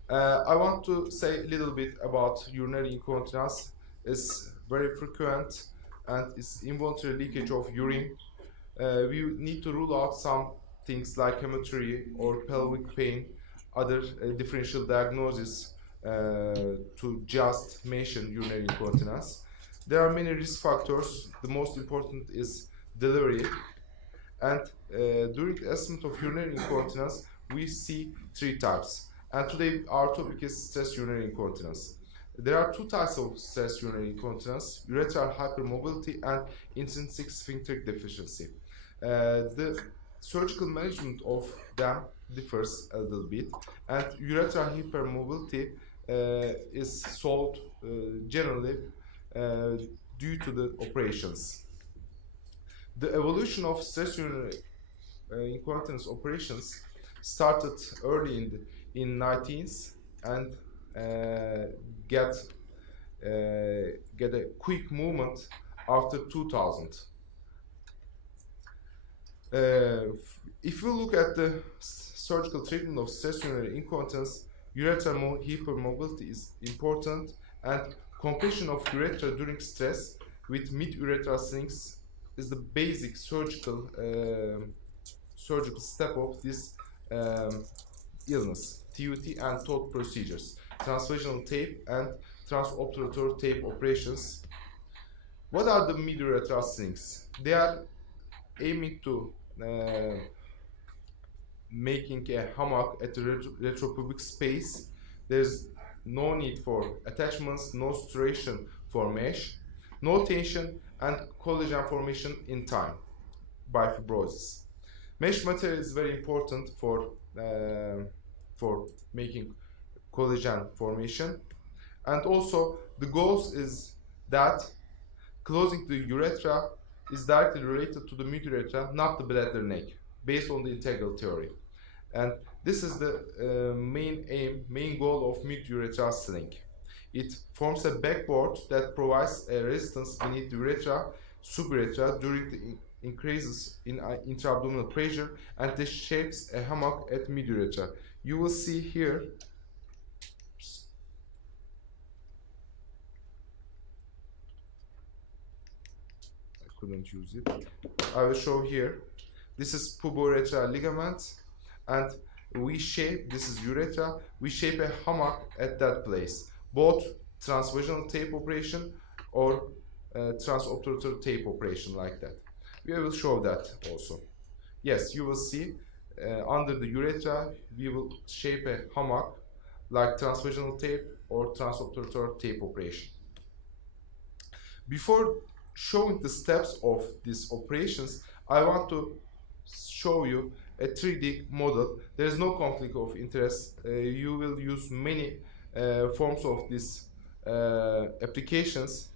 I want to say a little bit about urinary incontinence. It's very frequent and it's involuntary leakage of urine. We need to rule out some things like hematuria or pelvic pain, other differential diagnoses to just mention urinary incontinence. There are many risk factors. The most important is delivery. And during the assessment of urinary incontinence, we see 3 types. And today our topic is stress urinary incontinence. There are 2 types of stress urinary incontinence: urethral hypermobility and intrinsic sphincter deficiency. The surgical management of them differs a little bit, and urethral hypermobility is solved generally due to the operations. The evolution of stress urinary incontinence operations started early in 19th and get a quick movement after 2000. If you look at the surgical treatment of stress urinary incontinence, urethral hypermobility is important, and compression of urethra during stress with mid-urethral slings is the basic surgical step of this illness. TUT and TOT procedures, transvaginal tape and transobturator tape operations. What are the mid-urethral slings? They are aiming to making a hammock at the retropubic space. There's no need for attachments, no suturation for mesh, no tension, and collagen formation in time by fibrosis. Mesh material is very important for making collagen formation, and also the goal is that closing the urethra is directly related to the mid-urethra, not the bladder neck, based on the integral theory. And this is the main goal of mid-urethral sling. It forms a backboard that provides a resistance beneath the urethra, suburethra during the increases in intra-abdominal pressure, and this shapes a hammock at mid-urethra. You will see here couldn't use it. I will show here. This is pubourethral ligament, and we shape, this is urethra, we shape a hammock at that place, both transvaginal tape operation or transobturator tape operation, like that. We will show that also. Yes, you will see under the urethra we will shape a hammock like transvaginal tape or transobturator tape operation. Before showing the steps of these operations, I want to show you a 3D model. There is no conflict of interest. You will use many forms of these applications.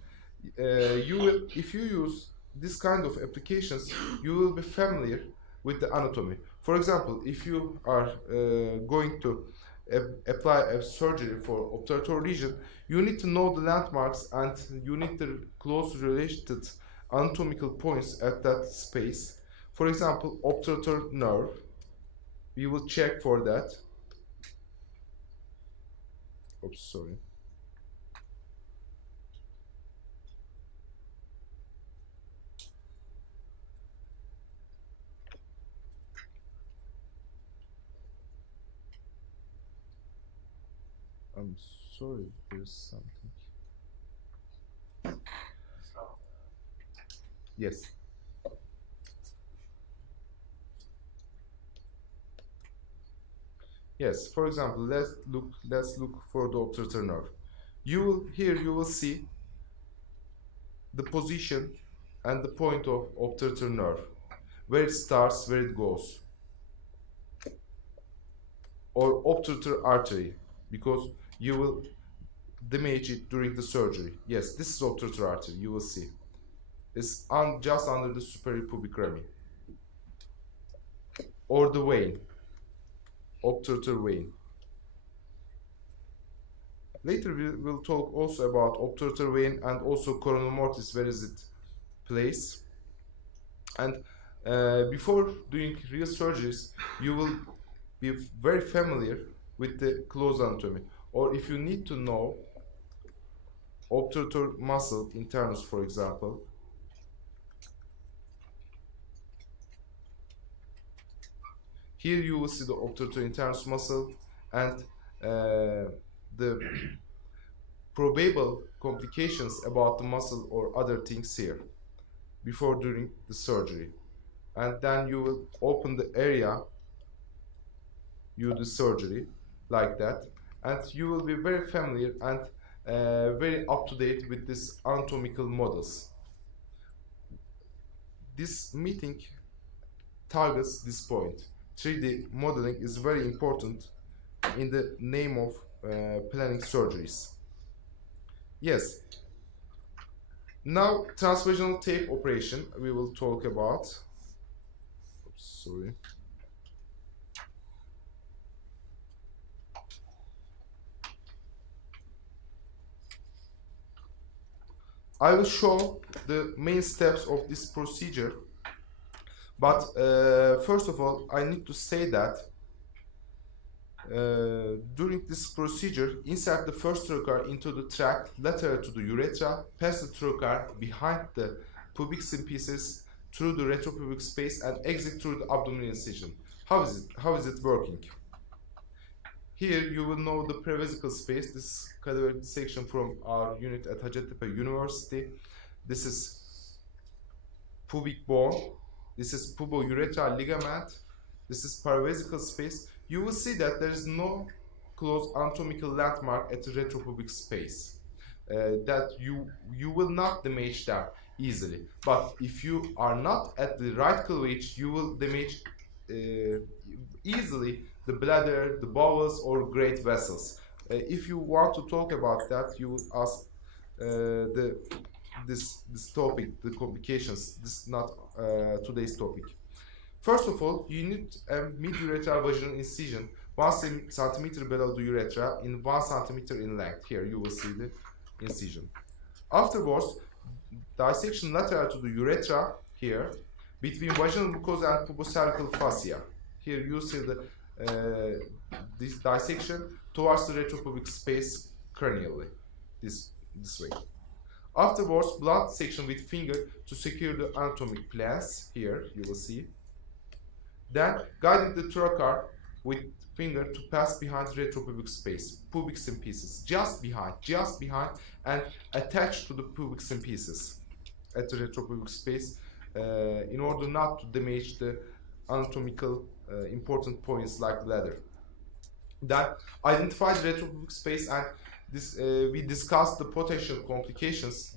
If you use this kind of applications, you will be familiar with the anatomy. For example, if you are going to apply a surgery for obturator lesion, you need to know the landmarks and you need the close related anatomical points at that space. For example, obturator nerve, we will check for that. Oops, sorry. I'm sorry, there's something. Yes. Yes, for example, let's look for the obturator nerve. Here you will see the position and the point of obturator nerve, where it starts, where it goes, or obturator artery, because you will damage it during the surgery. Yes, this is obturator artery, you will see. It's just under the superior pubic rami. Or the vein, obturator vein. Later we will talk also about obturator vein and also coronal mortis, where is it placed. And before doing real surgeries, you will be very familiar with the closed anatomy. Or if you need to know obturator muscle internus, for example, here you will see the obturator internus muscle and the probable complications about the muscle or other things here before during the surgery. And then you will open the area, you do surgery like that, and you will be very familiar and very up to date with these anatomical models. This meeting targets this point. 3D modeling is very important in the name of planning surgeries. Yes. Now, transvaginal tape operation we will talk about. Oops, sorry. I will show the main steps of this procedure, but first of all, I need to say that during this procedure, insert the first trocar into the tract lateral to the urethra, pass the trocar behind the pubic symphysis through the retropubic space, and exit through the abdominal incision. How is it working? Here you will know the prevesical space. This cadaveric section from our unit at Hacettepe University. This is pubic bone. This is pubourethral ligament. This is paravesical space. You will see that there is no close anatomical landmark at the retropubic space. That you will not damage that easily. But if you are not at the right cleavage, you will damage easily the bladder, the bowels, or great vessels. If you want to talk about that, you will ask this topic, the complications. This is not today's topic. First of all, you need a mid-urethral vaginal incision 1 centimeter below the urethra in 1 centimeter in length. Here you will see the incision. Afterwards, dissection lateral to the urethra here between vaginal mucosa and pubocervical fascia. Here you see the this dissection towards the retropubic space cranially, this way. Afterwards, blunt section with finger to secure the anatomic plans. Here you will see. Then guiding the trocar with finger to pass behind retropubic space, pubic symphysis, just behind, and attach to the pubic symphysis at the retropubic space in order not to damage the anatomical important points like bladder. Then identify the retropubic space, and this we discussed the potential complications.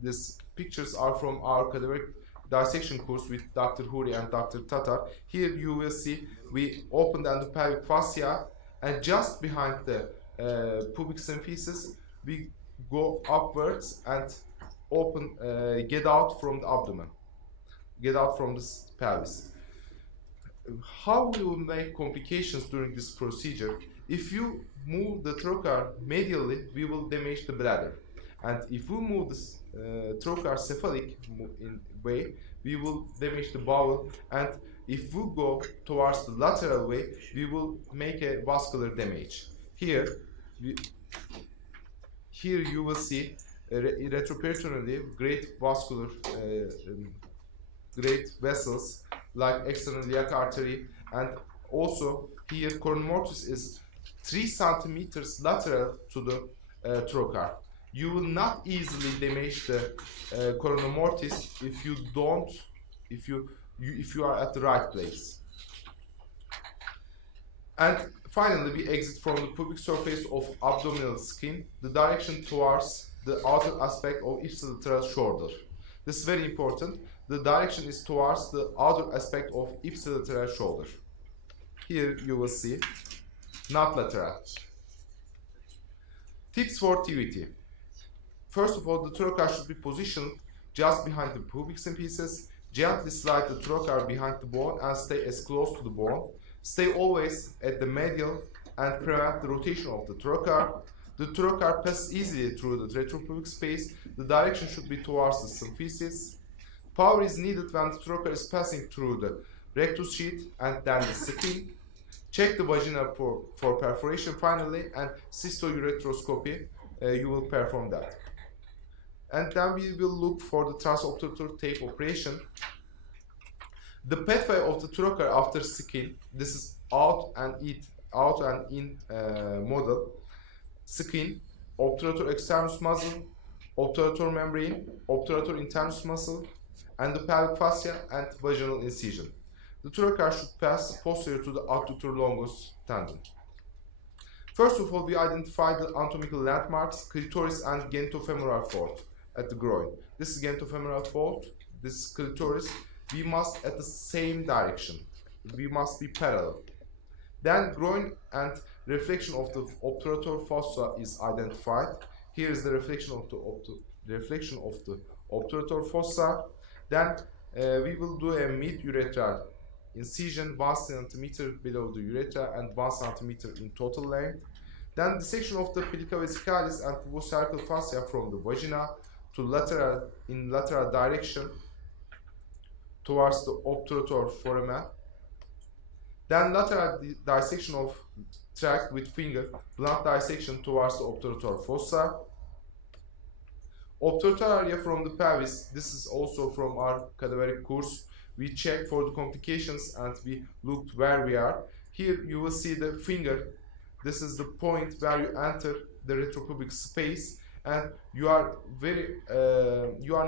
These pictures are from our cadaveric dissection course with Dr. Huri and Dr. Tatar. Here you will see we open the endopelvic fascia, and just behind the pubic symphysis we go upwards and open, get out from the abdomen, get out from the pelvis. How we will make complications during this procedure? If you move the trocar medially, we will damage the bladder, and if we move this trocar cephalic in way, we will damage the bowel, and if we go towards the lateral way, we will make a vascular damage. Here you will see retroperitoneally great vascular, great vessels like external iliac artery, and also here coronal mortis is 3 centimeters lateral to the trocar. You will not easily damage the coronal mortis if you are at the right place. And finally, we exit from the pubic surface of abdominal skin, the direction towards the outer aspect of ipsilateral shoulder. This is very important. The direction is towards the outer aspect of ipsilateral shoulder. Here you will see, not lateral. Tips for TVT. First of all, the trocar should be positioned just behind the pubic symphysis. Gently slide the trocar behind the bone and stay as close to the bone. Stay always at the medial and prevent the rotation of the trocar. The trocar passes easily through the retropubic space. The direction should be towards the symphysis. Power is needed when the trocar is passing through the rectus sheath and then the skin. Check the vagina for perforation finally, and cystourethropy, you will perform that. And then we will look for the transobturator tape operation. The pathway of the trocar after skin, this is out and in model. Skin, obturator externus muscle, obturator membrane, obturator internus muscle, and the pelvic fascia and vaginal incision. The trocar should pass posterior to the adductor longus tendon. First of all, we identify the anatomical landmarks, clitoris and genitofemoral fold at the groin. This is genitofemoral fold, this is clitoris. We must at the same direction. We must be parallel. Then groin and reflection of the obturator fossa is identified. Here is the reflection of the obturator fossa. Then we will do a mid-urethral incision 1 cm below the urethra and 1 cm in total length. Then dissection of the plica vesicalis and pubocervical fascia from the vagina to lateral direction towards the obturator foramen. Then lateral dissection of tract with finger, blunt dissection towards the obturator fossa. Obturator area from the pelvis, this is also from our cadaveric course. We check for the complications and we looked where we are. Here you will see the finger. This is the point where you enter the retropubic space, and you are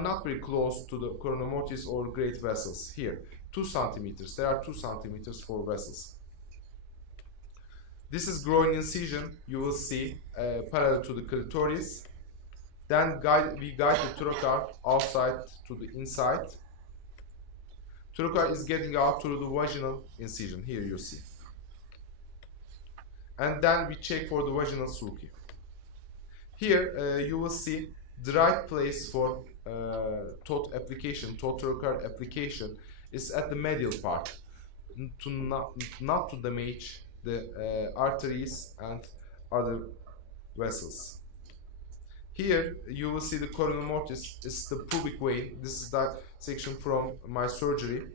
not very close to the corona mortis or great vessels. Here, 2 centimeters. There are 2 centimeters for vessels. This is groin incision. You will see parallel to the clitoris. Then we guide the trocar outside to the inside. Trocar is getting out through the vaginal incision. Here you see. And then we check for the vaginal sulci. Here you will see the right place for TOT application, TOT trocar application is at the medial part, not to damage the arteries and other vessels. Here you will see the corona mortis is the pubic vein. This is the section from my surgery,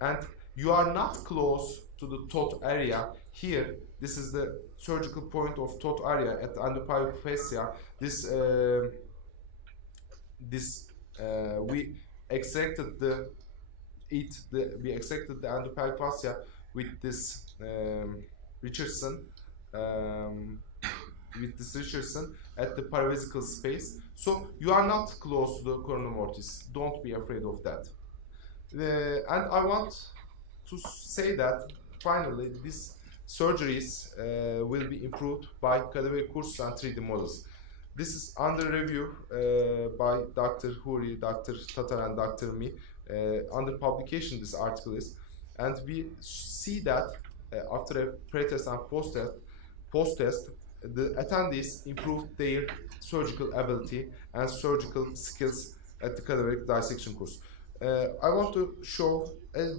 and you are not close to the TOT area. Here, this is the surgical point of TOT area at the endopelvic fascia. We extracted the endopelvic fascia with this Richardson. At the paravesical space, so you are not close to the corona mortis. Don't be afraid of that. And I want to say that finally these surgeries will be improved by cadaveric courses and 3D models. This is under review by Dr. Huri, Dr. Tatar, and Dr. Me. Under publication, this article is, and we see that after a pre-test and post-test, the attendees improved their surgical ability and surgical skills at the cadaveric dissection course. I want to show a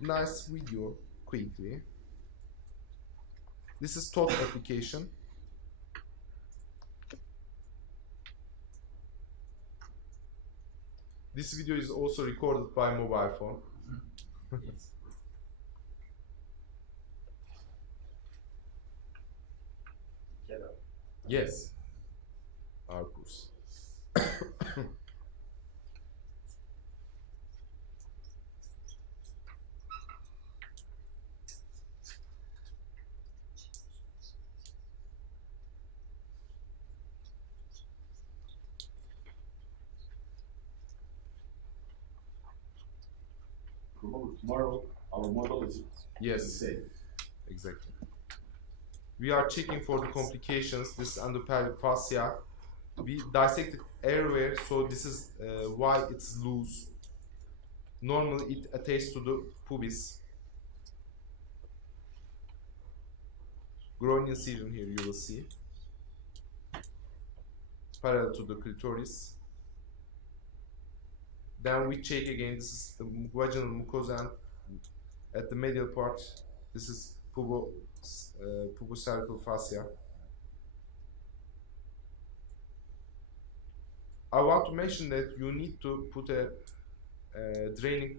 nice video quickly. This is TOT application. This video is also recorded by mobile phone. Yes, our course. Tomorrow, our model is Yes, exactly. We are checking for the complications. This is endopelvic fascia. We dissected everywhere, so this is why it's loose. Normally, it attaches to the pubis. Groin incision here you will see, parallel to the clitoris. Then we check again. This is the vaginal mucosa at the medial part. This is pubocervical pubocervical fascia. I want to mention that you need to put a draining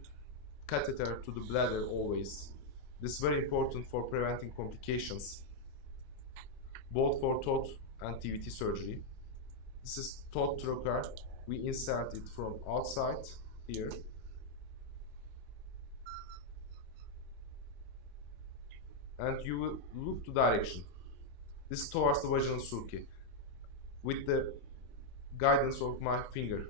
catheter to the bladder always. This is very important for preventing complications, both for TOT and TVT surgery. This is TOT trocar. We insert it from outside here. And you will look to direction. This is towards the vaginal sulci with the guidance of my finger.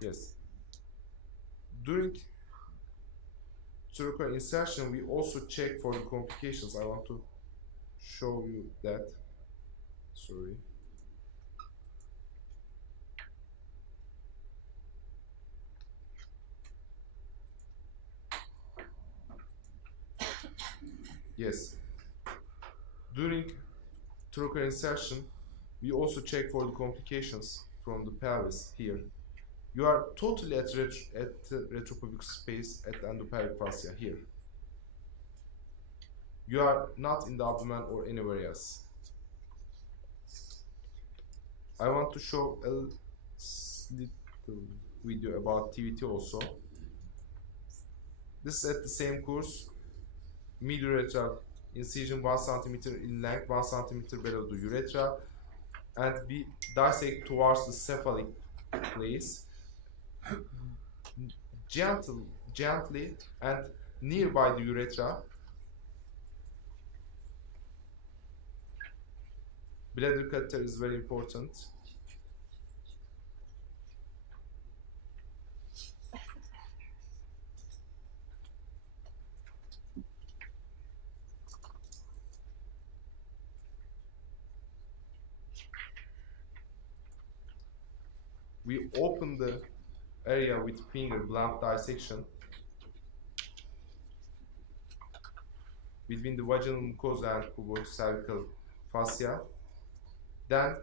Yes. During trocar insertion, we also check for the complications. I want to show you that. Sorry. Yes. During trocar insertion, we also check for the complications from the pelvis here. You are totally at retropubic space at the endopelvic fascia here. You are not in the abdomen or anywhere else. I want to show a little video about TVT also. This is at the same course. Mid-urethral incision 1 cm in length, 1 cm below the urethra, and we dissect towards the cephalic place. Gently and nearby the urethra. Bladder catheter is very important. We open the area with finger blunt dissection between the vaginal mucosa and pubocervical fascia. Then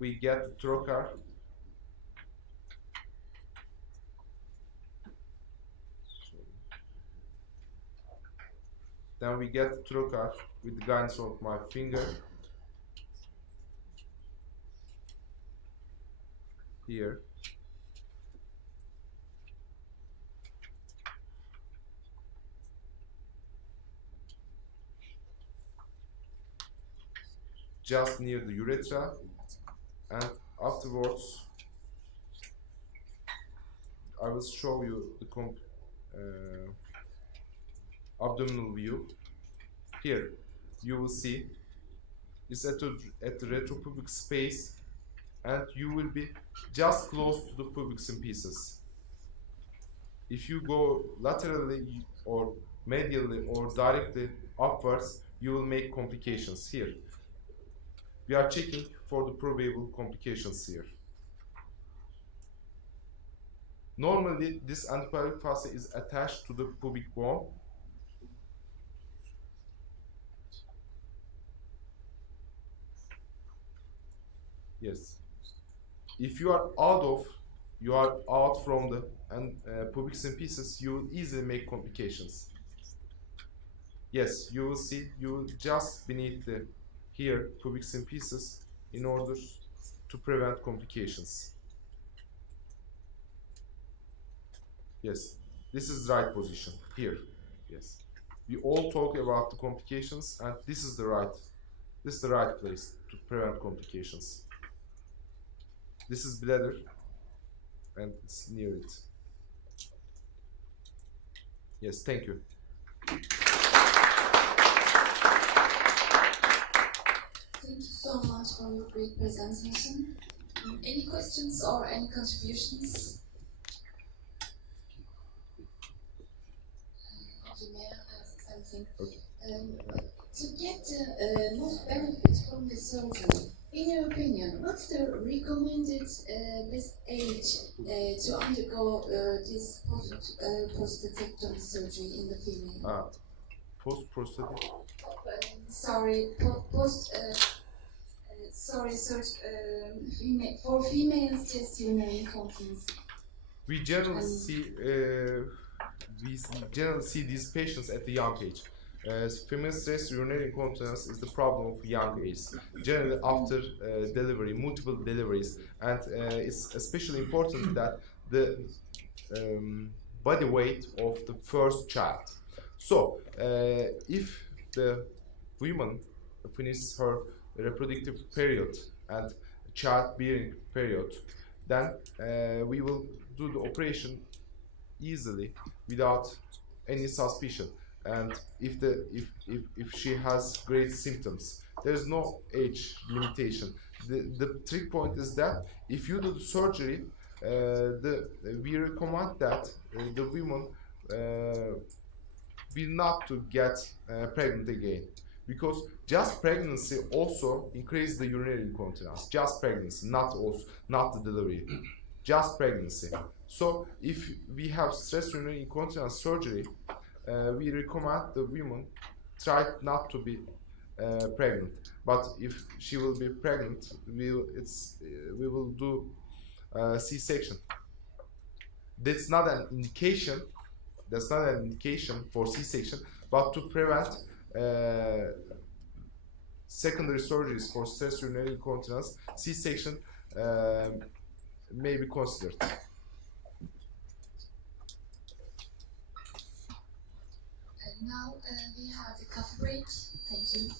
we get the trocar. Then we get the trocar with the guidance of my finger. Here. Just near the urethra, and afterwards I will show you the abdominal view. Here you will see it's at the retropubic space, and you will be just close to the pubic symphysis. If you go laterally or medially or directly upwards, you will make complications here. We are checking for the probable complications here. Normally, this endopelvic fascia is attached to the pubic bone. Yes. If you are out from the pubic symphysis, you will easily make complications. Yes, you will see just beneath the here pubic symphysis in order to prevent complications. Yes, this is the right position here. Yes, we all talk about the complications, and this is the right place to prevent complications. This is bladder, and it's near it. Yes, thank you. Thank you so much for your great presentation. Any questions or any contributions? May I ask something? Okay. To get the most benefit from the surgery, in your opinion, what's the recommended best age to undergo this post-prostatectomy surgery in the female? Sorry, sir. For females, just urinary incontinence. We generally see these patients at the young age. Female stress urinary incontinence is the problem of young age, generally after delivery, multiple deliveries, and it's especially important that the body weight of the first child. So, if the woman finishes her reproductive period and childbearing period, then we will do the operation easily without any suspicion. And if she has great symptoms, there is no age limitation. The trick point is that if you do the surgery, we recommend that the woman will not to get pregnant again, because just pregnancy also increases the urinary incontinence. Just pregnancy, not the delivery, just pregnancy. So if we have stress urinary incontinence surgery, we recommend the woman try not to be pregnant. But if she will be pregnant, we will do C-section. That's not an indication. That's not an indication for C-section, but to prevent secondary surgeries for stress urinary incontinence, C-section may be considered. Now we have a coffee break. Thank you.